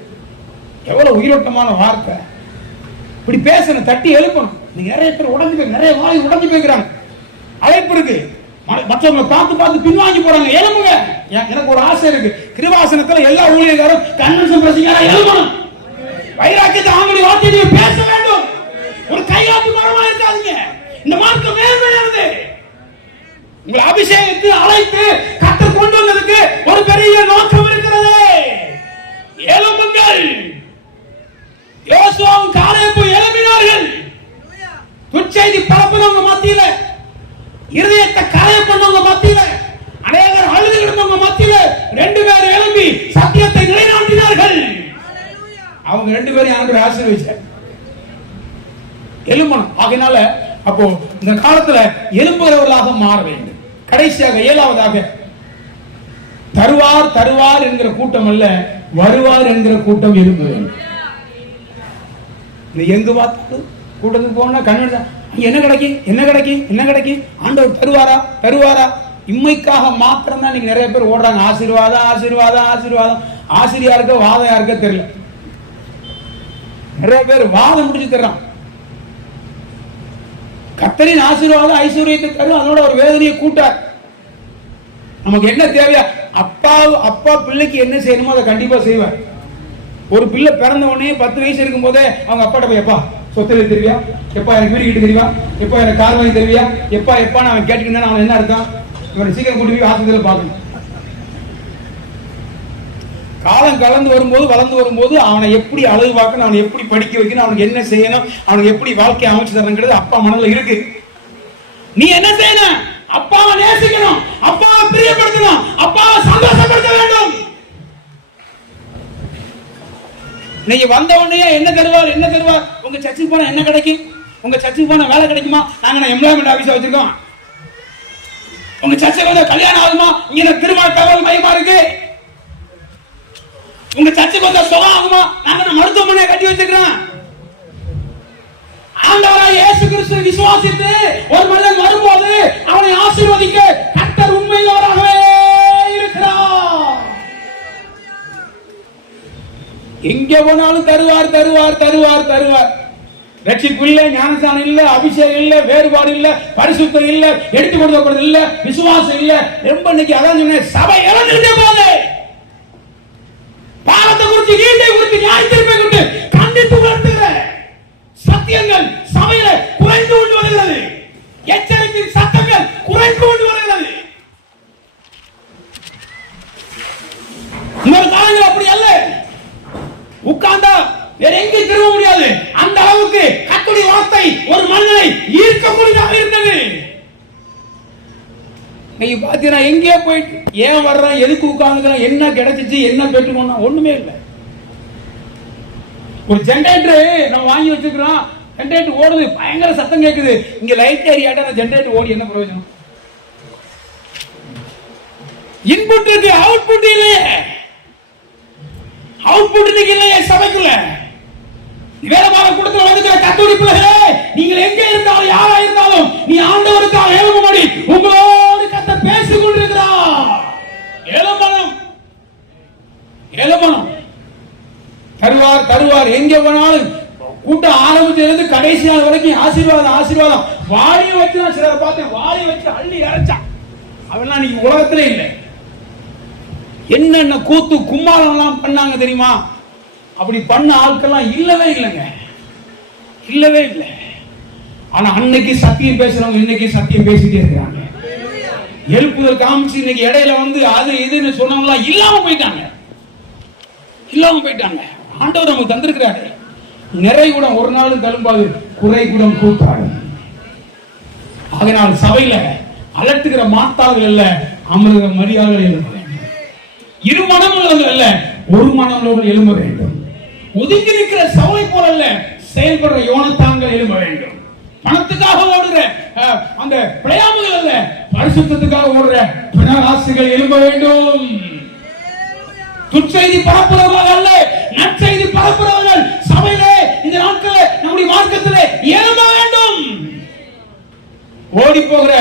எவ்வளவு உயிரோட்டமான வார்த்தை. இப்படி பேசணும், தட்டி எழுப்பணும். நிறைய பேர் உடஞ்சு போய், நிறைய வாய் உடஞ்சு போய்க்கிறாங்க. அழைப்பு இருக்கு, மற்றவங்களை பார்த்து பின்வாங்கி போறாங்க. எழுப்புங்க. எனக்கு ஒரு ஆசை இருக்கு, கிருபாசனத்துல எல்லா ஊழியர்களும் கன்வென்ஷன் பிரசங்கரா எழுப்பணும். வைராக்கியத்தை ஆங்களுடைய வார்த்தையை பேச வேண்டும். ஒரு கையாட்டு மரமா இருக்காதீங்க. இந்த மார்க்கம் மேன்மையானது. உங்களை அபிஷேகத்தை அழைத்து கர்த்தர் கொண்டு வந்ததுக்கு ஒரு பெரிய நோக்கம் இருக்கிறது. எழுப்புங்கள். யோசுவாவும் காலேபும் எழுப்பினார்கள். துச்செய்தி பரப்புனவங்க மத்தியில, இருதயத்தை காய பண்ணவங்க மத்தியில, அநேகர் அழுது கிடந்தவங்க மத்தியில ரெண்டு பேர் எழுப்பி சத்தியத்தை நிலைநாட்டினார்கள். அவங்க ரெண்டு பேரும் ஆண்டவர் ஆசீர்வதிச்சார். எழும்பணும். ஆகையினால அப்போ இந்த காலத்துல எழும்புகிறவர்களாக மாற வேண்டும். கடைசியாக 7வதாக, தருவார் என்கிற கூட்டம் அல்ல, வருவார் என்கிற கூட்டம் எழும்ப வேண்டும். எங்கு பார்த்து கூட்டத்துக்கு போனா கண்ணு என்ன கிடைக்கும் ஆண்டவர் தருவாரா இம்மைக்காக மாத்திரம் தான் இன்னைக்கு நிறைய பேர் ஓடுறாங்க. ஆசீர்வாதம் ஆசிரியா இருக்க வாதம் யாருக்க தெரியல. நிறைய பேர் வாதம் முடிச்சு தர்றான். கர்த்தரின் ஆசீர்வாதம் ஐஸ்வர்யத்தை தரும், அதோட ஒரு வேதனையை கூட்டார். நமக்கு என்ன தேவையா, அப்பா பிள்ளைக்கு என்ன செய்யணுமோ அதை கண்டிப்பா செய்வார். ஒரு பிள்ளை பிறந்த உடனே 10 வயசு இருக்கும் போதே அவங்க அப்பாட்ட போய், எப்பா சொத்து எழுதி தருவியா, எப்பா எனக்கு வீடு கட்டி தருவியா, எப்பா எனக்கு கார் வாங்கி தருவியா, எப்பா அவன் கேட்டுக்கிட்டேன்னு அவன் என்ன அர்த்தம், இவனை சீக்கிரம் கூட்டி போய் ஆஸ்பத்திரியில் பார்க்கணும். காலம் கலந்து வரும்போது, வளர்ந்து வரும்போது அவனை எப்படி அழகு பார்க்கணும், அவனை எப்படி படிக்க வைக்கணும், அவனுக்கு என்ன செய்யணும், அவனுக்கு எப்படி வாழ்க்கையை அமைச்சு தரணுங்கிறது அப்பா மனதில் இருக்கு. நீ என்ன செய்யணும், அப்பாவை நேசிக்கணும், அப்பாவை பிரியப்படுத்தணும், அப்பாவை சந்தோஷப்படுத்த வேண்டும். நீங்க வந்த உடனே என்ன தருவார், உங்க சர்ச்சுக்கு போனா என்ன கிடைக்கும், உங்க சர்ச்சுக்கு போனா வேலை கிடைக்குமா, நாங்க எம்ப்ளாய்மெண்ட் ஆபீஸ் வச்சிருக்கோம். உங்க சர்ச்சுக்கு வந்து கல்யாணம் ஆகுமா, இங்க திருமண தகவல் மையமா இருக்கு. உங்க சர்ச்சுக்கு வந்த சுகம் ஆகுமா, நாங்க மருத்துவமனையை கட்டி வச்சிருக்கிறோம். ஆண்டவராய் இயேசு கிறிஸ்துவை விசுவாசித்து ஒரு மனிதன் வரும்போது அவனை ஆசீர்வதிக்க கர்த்தர் உண்மையாகவே இருக்கிறார். எங்க போனாலும் தருவார். ரட்சிப்பு இல்ல, ஞானஸ்நானம் இல்ல, அபிஷேகம் இல்ல, வேறுபாடு இல்ல, பரிசுத்தம் இல்ல, எடுத்து கொடுக்கறது இல்ல, விசுவாசம் இல்ல. ரொம்ப இன்னைக்கு அதான் சொன்னேன், சபை இறந்துட்டே போகுது. பாவத்தை குறித்து, நீட்டை குறித்து, நியாயத்தீர்ப்பை குறித்து கண்டித்து உணர்த்துகிற சத்தியங்கள் சபையில குறைந்து கொண்டு வருகிறது. எச்சரிக்கை சத்தங்கள் குறைந்து கொண்டு வருகிறது. இன்னொரு காலங்கள் அப்படி அல்ல, உட்கார்ந்தா வேற எங்கேயும் திரும்ப முடியாது. அந்த அளவுக்கு கர்த்தருடைய வார்த்தை ஒரு மனிதனை ஈர்க்கக்கூடியதாக இருந்தது. நீங்க பாத்தீங்கன்னா எங்கேயோ போயிட்டு ஏன் வர்றான், எதுக்கு உட்கார்ந்துக்கிறான், என்ன கிடைச்சிச்சு, என்ன பெற்றுக்கணும், ஒண்ணுமே இல்லை. ஒரு ஜெனரேட்டர் நம்ம வாங்கி வச்சுக்கிறோம், ஜெனரேட்டர் ஓடுது, பயங்கர சத்தம் கேட்குது. இங்க லைட் ஏரியாட்ட அந்த ஜெனரேட்டர் ஓடி என்ன பிரயோஜனம்? இன்புட் இருக்கு, அவுட்புட் இல்லையே. அவுட்புட் இல்லையே சபைக்குள்ள. வேதமான கூட்டத்தில் வந்துக்கிற கத்தோலிக்க பிள்ளைகளே, நீங்கள் எங்கே இருந்தாலும் யாரா இருந்தாலும் நீ ஆண்டவருக்காக எழும்படி உங்களோடு கர்த்தர் பேசிக் கொண்டிருக்கிறார். எழும்பணும். தருவார். எங்க போனாலும் கூட்டம் ஆரம்பிச்சிலிருந்து கடைசி நாள் வரைக்கும் ஆசீர்வாதம். வாளி வச்சு நான் சிலரை பார்த்தேன், வாளி வச்சு அள்ளி இறைச்சான். அவெல்லாம் நீங்க உலகத்திலே இல்லை. என்னென்ன கூத்து கும்மாளம் எல்லாம் பண்ணாங்க தெரியுமா? அப்படி பண்ண ஆட்கள்லாம் இல்லவே இல்லை. ஆனா அன்னைக்கு சத்தியம் பேசுறவங்க இன்னைக்கு சத்தியம் பேசிட்டே இருக்காங்க. எழுப்புதல் காமிச்சு இன்னைக்கு இடையில வந்து அது இதுன்னு சொன்னவங்க இல்லாம போயிட்டாங்க. ஆண்டவர் நமக்கு தந்திருக்கிறாரு. நிறை கூட ஒரு நாளும் தழும்பாது, குறை கூட கூட்டாடு. அதனால் சபையில அலட்டுகிற மாத்தாள்கள் அல்ல, அமிர்த மரியாதைகள் எழும்ப வேண்டும். இரு மனமுள்ளவர்கள் அல்ல, ஒரு மனமுள்ளவர்கள் எழும்ப வேண்டும். ஒதுங்கி நிற்கிற சவுளை போல அல்ல, செயல்படுற யோனத்தான்கள் எழும்ப வேண்டும். பணத்துக்காக ஓடுற அந்த பிழையாமுகள் அல்ல, பரிசுத்தத்துக்காக ஓடுற பிணராசிகள் எழும்ப வேண்டும். துச்செய்தி பரப்புறவர்கள் அல்ல, நற்செய்தி பரப்புறவர்கள் சபையிலே இந்த நாட்களில் நம்முடைய மார்க்கத்திலே எழும்ப வேண்டும். ஓடி போகிற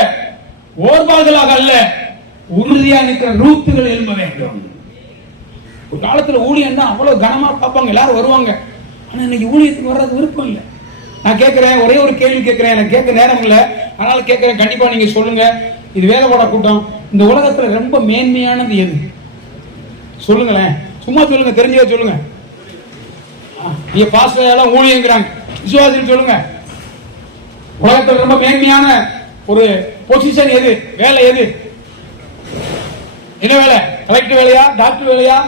ஓர்பால்களாக அல்ல, உறுதியா நிற்கிற ரூத்துகள் எழும்ப வேண்டும். ஒரு காலத்துல ஊழியம் தான் அவ்வளவு கனமா பார்ப்பாங்க, எல்லாரும் வருவாங்க. ஆனா இன்னைக்கு ஊழியத்துக்கு வர்றது விருப்பம் இல்லை. நான் கேட்கிறேன், ஒரே ஒரு கேள்வி கேட்கிறேன், எனக்கு கேட்க நேரம் இல்லை, அதனால கேட்கிறேன், கண்டிப்பா நீங்க சொல்லுங்க. இது வேதபாட கூட்டம், இந்த உலகத்துல ரொம்ப மேன்மையானது எது? சொல்லுங்களேன், சும்மா சொல்லுங்க, தெரிஞ்சதா சொல்லுங்க. நீங்க பாஸ்டர் எல்லாம் ஊழியங்கிறாங்க, விசுவாசிகள் சொல்லுங்க. உலகத்துல ரொம்ப மேன்மையான ஒரு பொசிஷன் எது, வேலை எது? என்ன வேலை? கலெக்டர் வேலையா, டாக்டர் வேலையா,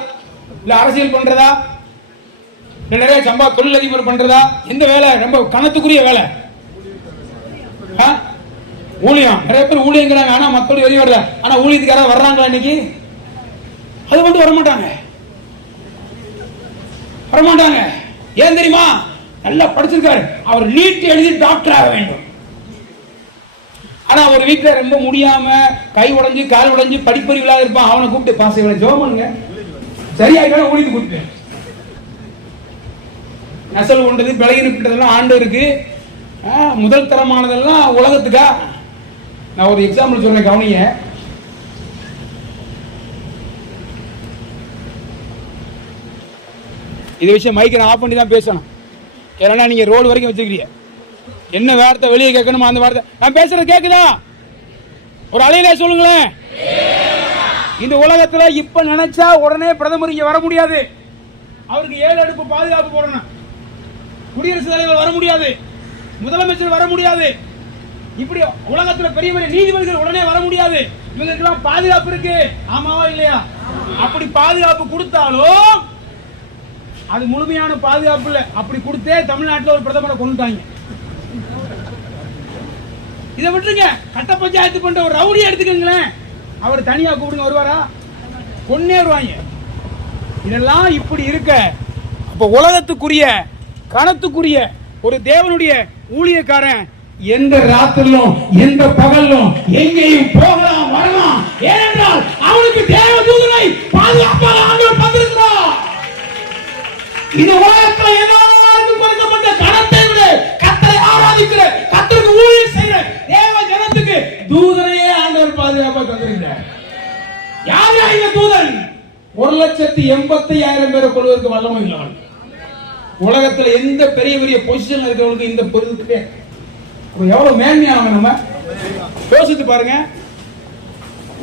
இல்ல அரசியல் பண்றதா, இல்ல நிறைய தொழிலதிபர் பண்றதா? எந்த வேலை ரொம்ப கணத்துக்குரிய வேலை? ஊழியம். நிறைய பேர் ஊழியங்கிறாங்க, ஆனா மக்கள் வெளியே வரல. ஆனா ஊழியத்துக்கு யாராவது வர்றாங்களா இன்னைக்கு? அது மட்டும் வரமாட்டாங்க. ஏன் தெரியுமா? நல்லா படிச்சிருக்காரு, அவர் நீட் எழுதி டாக்டர் ஆக வேண்டும். ஆனா ஒரு வீட்டுல ரொம்ப முடியாம, கை உடைஞ்சு கால் உடைஞ்சு படிப்பறிவில்லாத இருப்பான், அவனை கூப்பிட்டு பாச ஜெபம் பண்ணுங்க, சரியாயிட்டாலும் ஊழியத்து கூப்பிட்டு. நெசல் கொண்டது பிழையிட்டதெல்லாம் ஆண்டவருக்கு, முதல் தரமானதெல்லாம் உலகத்துக்கா? நான் ஒரு எக்ஸாம்பிள் சொல்றேன், கவனிங்க. இது விஷயம் மைக்கை நான் ஆஃப் பண்ணி தான் பேசணும், ஏன்னா நீங்க ரோடு வரைக்கும் வச்சுக்கிறீங்க. என்ன வார்த்தை வெளியே கேட்கணுமா அந்த வார்த்தை நான் பேசுறது கேக்குதா? ஒரு அலையிலே சொல்லுங்களேன். இந்த உலகத்துல இப்ப நினைச்சா உடனே பிரதமர் இங்க வர முடியாது. அவருக்கு 7 அடுப்பு பாதுகாப்பு போடணும். குடியரசுத் தலைவர் வர முடியாது, முதலமைச்சர் வர முடியாது, இப்படி உலகத்துல பெரிய பெரிய நீதிபதிகள் உடனே வர முடியாது. இவங்களுக்கெல்லாம் பாதுகாப்பு இருக்கு, ஆமாவா இல்லையா? அப்படி பாதுகாப்பு கொடுத்தாலும் அது முழுமையான பாதுகாப்பு இல்ல. அப்படி கொடுத்தே தமிழ்நாட்டில் ஒரு பிரதமரை கொண்டுட்டாங்க. இதை விட்டுருங்க, கட்ட பஞ்சாயத்து பண்ற ஒரு ரவுடி எடுத்துக்கங்களேன், அவர் தனியா கூப்பிடுங்க, வருவாரா? கொன்னே வருவாங்க. இதெல்லாம் இப்படி இருக்க, அப்ப உலகத்துக்குரிய கணத்துக்குரிய ஒரு தேவனுடைய ஊழியக்காரன் எந்த ராத்திரிலும் எந்த பகலும் எங்கேயும் போகலாம் வரலாம். ஏனென்றால் அவனுக்கு தேவ தூதனை பாதுகாப்பாக ஆண்டவர் தந்திருக்கிறார். இந்த உலகத்தில் எல்லாருக்கும் கொடுக்கப்பட்ட கணத்தை விட கர்த்தரை ஆராதிக்கிற, கர்த்தருக்கு ஊழியம் செய்கிற தேவ ஜனத்துக்கு தூதனையே ஆண்டவர் பாதுகாப்பாக தந்திருக்கிறார். யார் இந்த தூதன்? 1,85,000 பேரை கொள்வதற்கு வல்லமை இல்லவன். உலகத்துல எந்த பெரிய பெரிய பொசிஷன் இருக்கிறவங்களுக்கு இந்த பொருளுக்கு எவ்வளவு மேன்மையானவங்க நம்ம யோசித்து பாருங்க.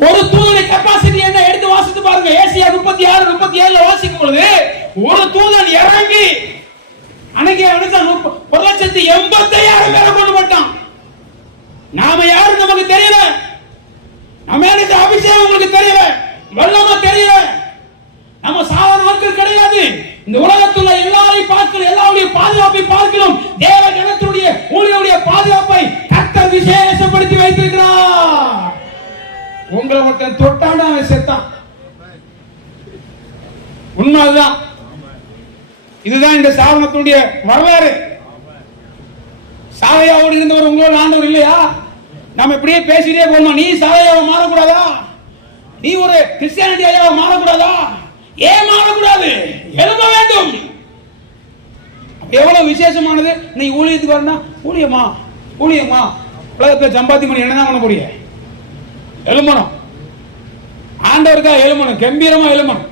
ஒரு தூதனை கெப்பாசிட்டி என்ன எடுத்து வாசித்து பாருங்க. ஏசியா 36, 37 வாசிக்கும் பொழுது ஒரு தூதன் இறங்கி அன்னைக்கு 1,85,000 பேரை கொண்டு போட்டான். நாம யாரும் நமக்கு தெரியல, நம்ம இந்த அபிஷேகம் உங்களுக்கு தெரியல, வல்லமை தெரியல. நம்ம சாதாரண ஆட்கள் கிடையாது. இந்த உலகத்துல எல்லாரையும் பார்க்கணும், எல்லாருடைய பாதுகாப்பை பார்க்கணும். தேவ ஜனத்துடைய ஊழியருடைய பாதுகாப்பை கர்த்தர் விசேஷப்படுத்தி வைத்திருக்கிறார். உங்களை ஒருத்தன் தொட்டாண்டு அவன் செத்தான். உண்மைதான். இதுதான் இந்த சாதனத்துடைய வரலாறு. சாதையாவோடு இருந்தவர் உங்களோட ஆண்டவர் இல்லையா? நம்ம இப்படியே பேசிட்டே போகணும். நீ சாதையாவை மாறக்கூடாதா? நீ ஒரு கிறிஸ்டியானிட்டி ஐயாவை மாறக்கூடாதா? ஏன் மாறக்கூடாது? எழுத வேண்டும். எவ்வளவு விசேஷமானது. நீ ஊழியத்துக்கு வரணும், ஊழியமா ஊழியமா உலகத்துல சம்பாத்தி பண்ணி என்னதான் பண்ண போறீங்க? எழுமணும், ஆண்டவருக்கா எழுமணும், கம்பீரமா எழுமணும்.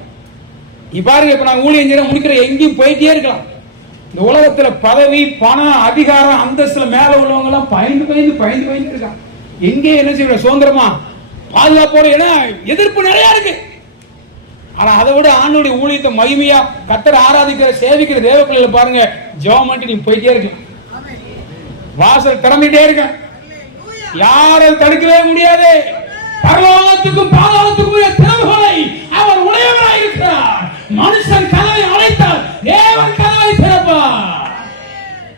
பாருங்க, இப்ப நான் ஊழியம் செய்ய முடிக்கிற எங்கேயும் போயிட்டே இருக்கலாம். இந்த உலகத்துல பதவி, பணம், அதிகாரம், அந்தஸ்துல மேல உள்ளவங்க எல்லாம் பயந்து பயந்து பயந்து பயந்து இருக்காங்க. எங்கே என்ன செய்ய சுதந்திரமா பாதுகாப்போட எதிர்ப்பு நிறைய இருக்கு. ஆனா அதை விட ஆண்டவருடைய ஊழியத்தை மகிமையா கர்த்தரை ஆராதிக்கிற சேவிக்கிற தேவ பிள்ளைகளை பாருங்க, ஜெபம் பண்ணிட்டு நீ போயிட்டே இருக்க, வாசல் திறந்துட்டே இருக்க, யாரும் தடுக்கவே முடியாது. பரலோகத்துக்கும் பாதாளத்துக்கும் திறவுகளை அவர் உடையவராய் இருக்கிறார். மனுஷன் கதவை அடைத்தால் தேவன் கதவை திறப்பார்.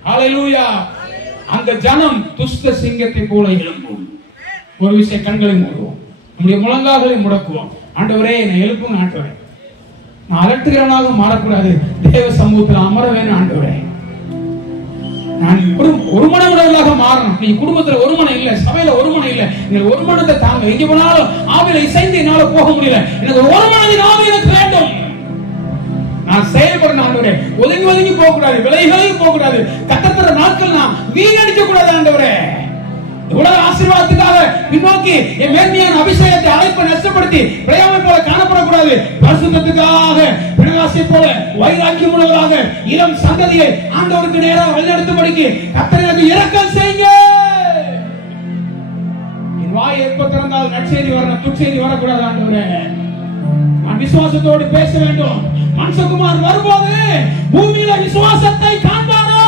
ஹல்லேலூயா. அந்த ஜனம் துஷ்ட சிங்கத்தை போல எழும்பும். ஒரு விஷயம், கண்களை மூடுவோம், நம்முடைய முழங்கால்களை முடக்குவோம். ஆண்டவரே என்னை எழுப்புங்க ஆண்டவரே. நான் அலட்டுகிறவனாக மாறக்கூடாது, தேவ சமூகத்தில் அமர வேணும் ஆண்டவரே. நான் ஒரு மனமுடையவர்களாக மாறணும். நீ குடும்பத்துல ஒரு மனம் இல்ல, சபையில ஒரு மனம் இல்ல, நீங்க ஒரு மனத்தை தாங்க. எங்க போனாலும் ஆவில இசைந்து என்னால போக முடியல, எனக்கு ஒரு மனதின் ஆவி எனக்கு வேண்டும். நான் செயல்படணும் ஆண்டவரே. ஒதுங்கி ஒதுங்கி போக கூடாது, விலைகளை போக கூடாது. கத்தப்படுற நாட்கள் நான் வீணடிக்க கூடாது ஆண்டவரே. உலக ஆசீர்வாதத்துக்காக பின்னோக்கி என் மேன்மையான அபிஷேகத்தை அழைப்பை நஷ்டப்படுத்தி பிரயாமை போல காணப்படக்கூடாது. பரிசுத்தத்துக்காக பிணவாசை போல வைராக்கியம் உள்ளவராக இளம் சந்ததியை ஆண்டவருக்கு நேராக வழிநடத்தும்படிக்கு கர்த்தர் எனக்கு இரக்கம் செய்யுங்க. என் வாய் எப்ப திறந்தால் நற்செய்தி வரணும், துச்செய்தி வரக்கூடாது ஆண்டவரே. நான் விசுவாசத்தோடு பேச வேண்டும். மனுஷகுமார் வரும்போது பூமியில விசுவாசத்தை காண்பானோ?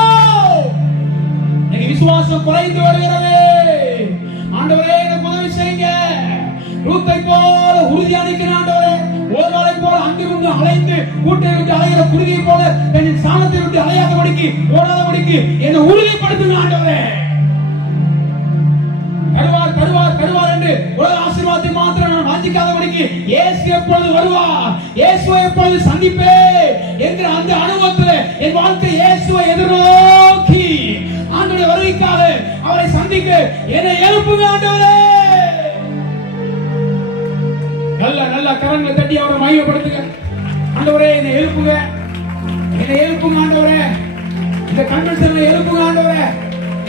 விசுவாசம் குறைந்து வருகிறது. ஆண்டவரே எனக்கு உதவி செய்யுங்க. ரூத்தை போல உறுதியானிக்கிற ஆண்டவரே, ஓர்வாளை போல அங்கிருந்து அலைந்து கூட்டை விட்டு அலைகிற குருவியை போல என் சாணத்தை விட்டு அலையாதபடிக்கு ஓடாதபடிக்கு என்னை உறுதிப்படுத்துங்க ஆண்டவரே. கருவார் கருவார் கருவார் என்று உலக ஆசீர்வாதத்தை மாத்திரம் நான் வாஞ்சிக்காதபடிக்கு இயேசு எப்பொழுது வருவார், இயேசுவை எப்பொழுது சந்திப்பே என்கிற அந்த அனுபவத்தில் என் வாழ்க்கை இயேசுவை எதிர்நோக்கி ஆண்டவருடைய வருகைக்காக அவரை சந்திக்க என்னை எழுப்புங்க ஆண்டவரே. நல்ல நல்ல கரங்களை தட்டி அவரை மகிமைப்படுத்துங்க ஆண்டவரே. என்னை எழுப்புங்க, என்னை எழுப்புங்க ஆண்டவரே. இந்த கன்வென்ஷன்ல எழுப்புங்க ஆண்டவரே.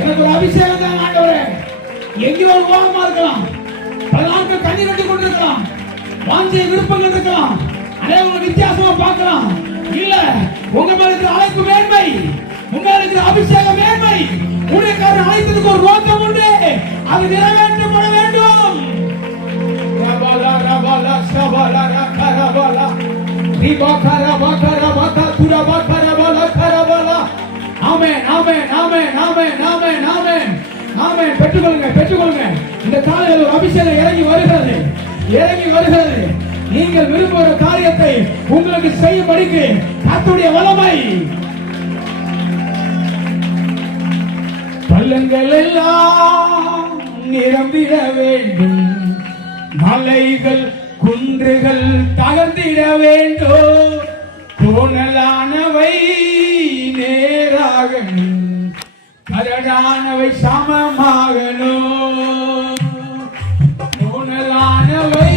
எனக்கு ஒரு அபிஷேகம் தான் ஆண்டவரே. எங்கேயோ ஓரமா இருக்கலாம், பல நாட்கள் கண்ணீர் கட்டி கொண்டிருக்கலாம், வாஞ்சை விருப்பங்கள் இருக்கலாம், அனைவரும் வித்தியாசமா பார்க்கலாம். இல்ல, உங்க மேல இருக்கிற அழைப்பு மேன்மை, முன்னாடி இருக்கிற அபிஷேக மேன்மை ஊழியக்காரன் அழைத்ததுக்கு ஒரு நோக்கம் உண்டு, அது நிறைவேற்றப்பட வேண்டும். ரபாலா ரபாலா ஷபாலா ரகரபாலா ரிபாகரா பகரா பகா துரபா கரபாலா கரபாலா. ஆமென் ஆமென் ஆமென் ஆமென் ஆமென் ஆமென் ஆமென். பெற்றுக்கொள்ளுங்க பெற்றுக்கொள்ளுங்க. இந்த காலையில் ஒரு அபிஷேகம் இறங்கி வருகிறது, இறங்கி வருகிறது. நீங்கள் விரும்புகிற காரியத்தை உங்களுக்கு செய்யும்படிக்கு கர்த்தருடைய வல்லமை. பள்ளங்கள் எல்லாம் நிரம்பிட வேண்டும், மலைகள் குன்றுகள் தகர்ந்திட வேண்டும், கோணலானவை நேராகணும், கரடானவை சமமாகணும், கோணலானவை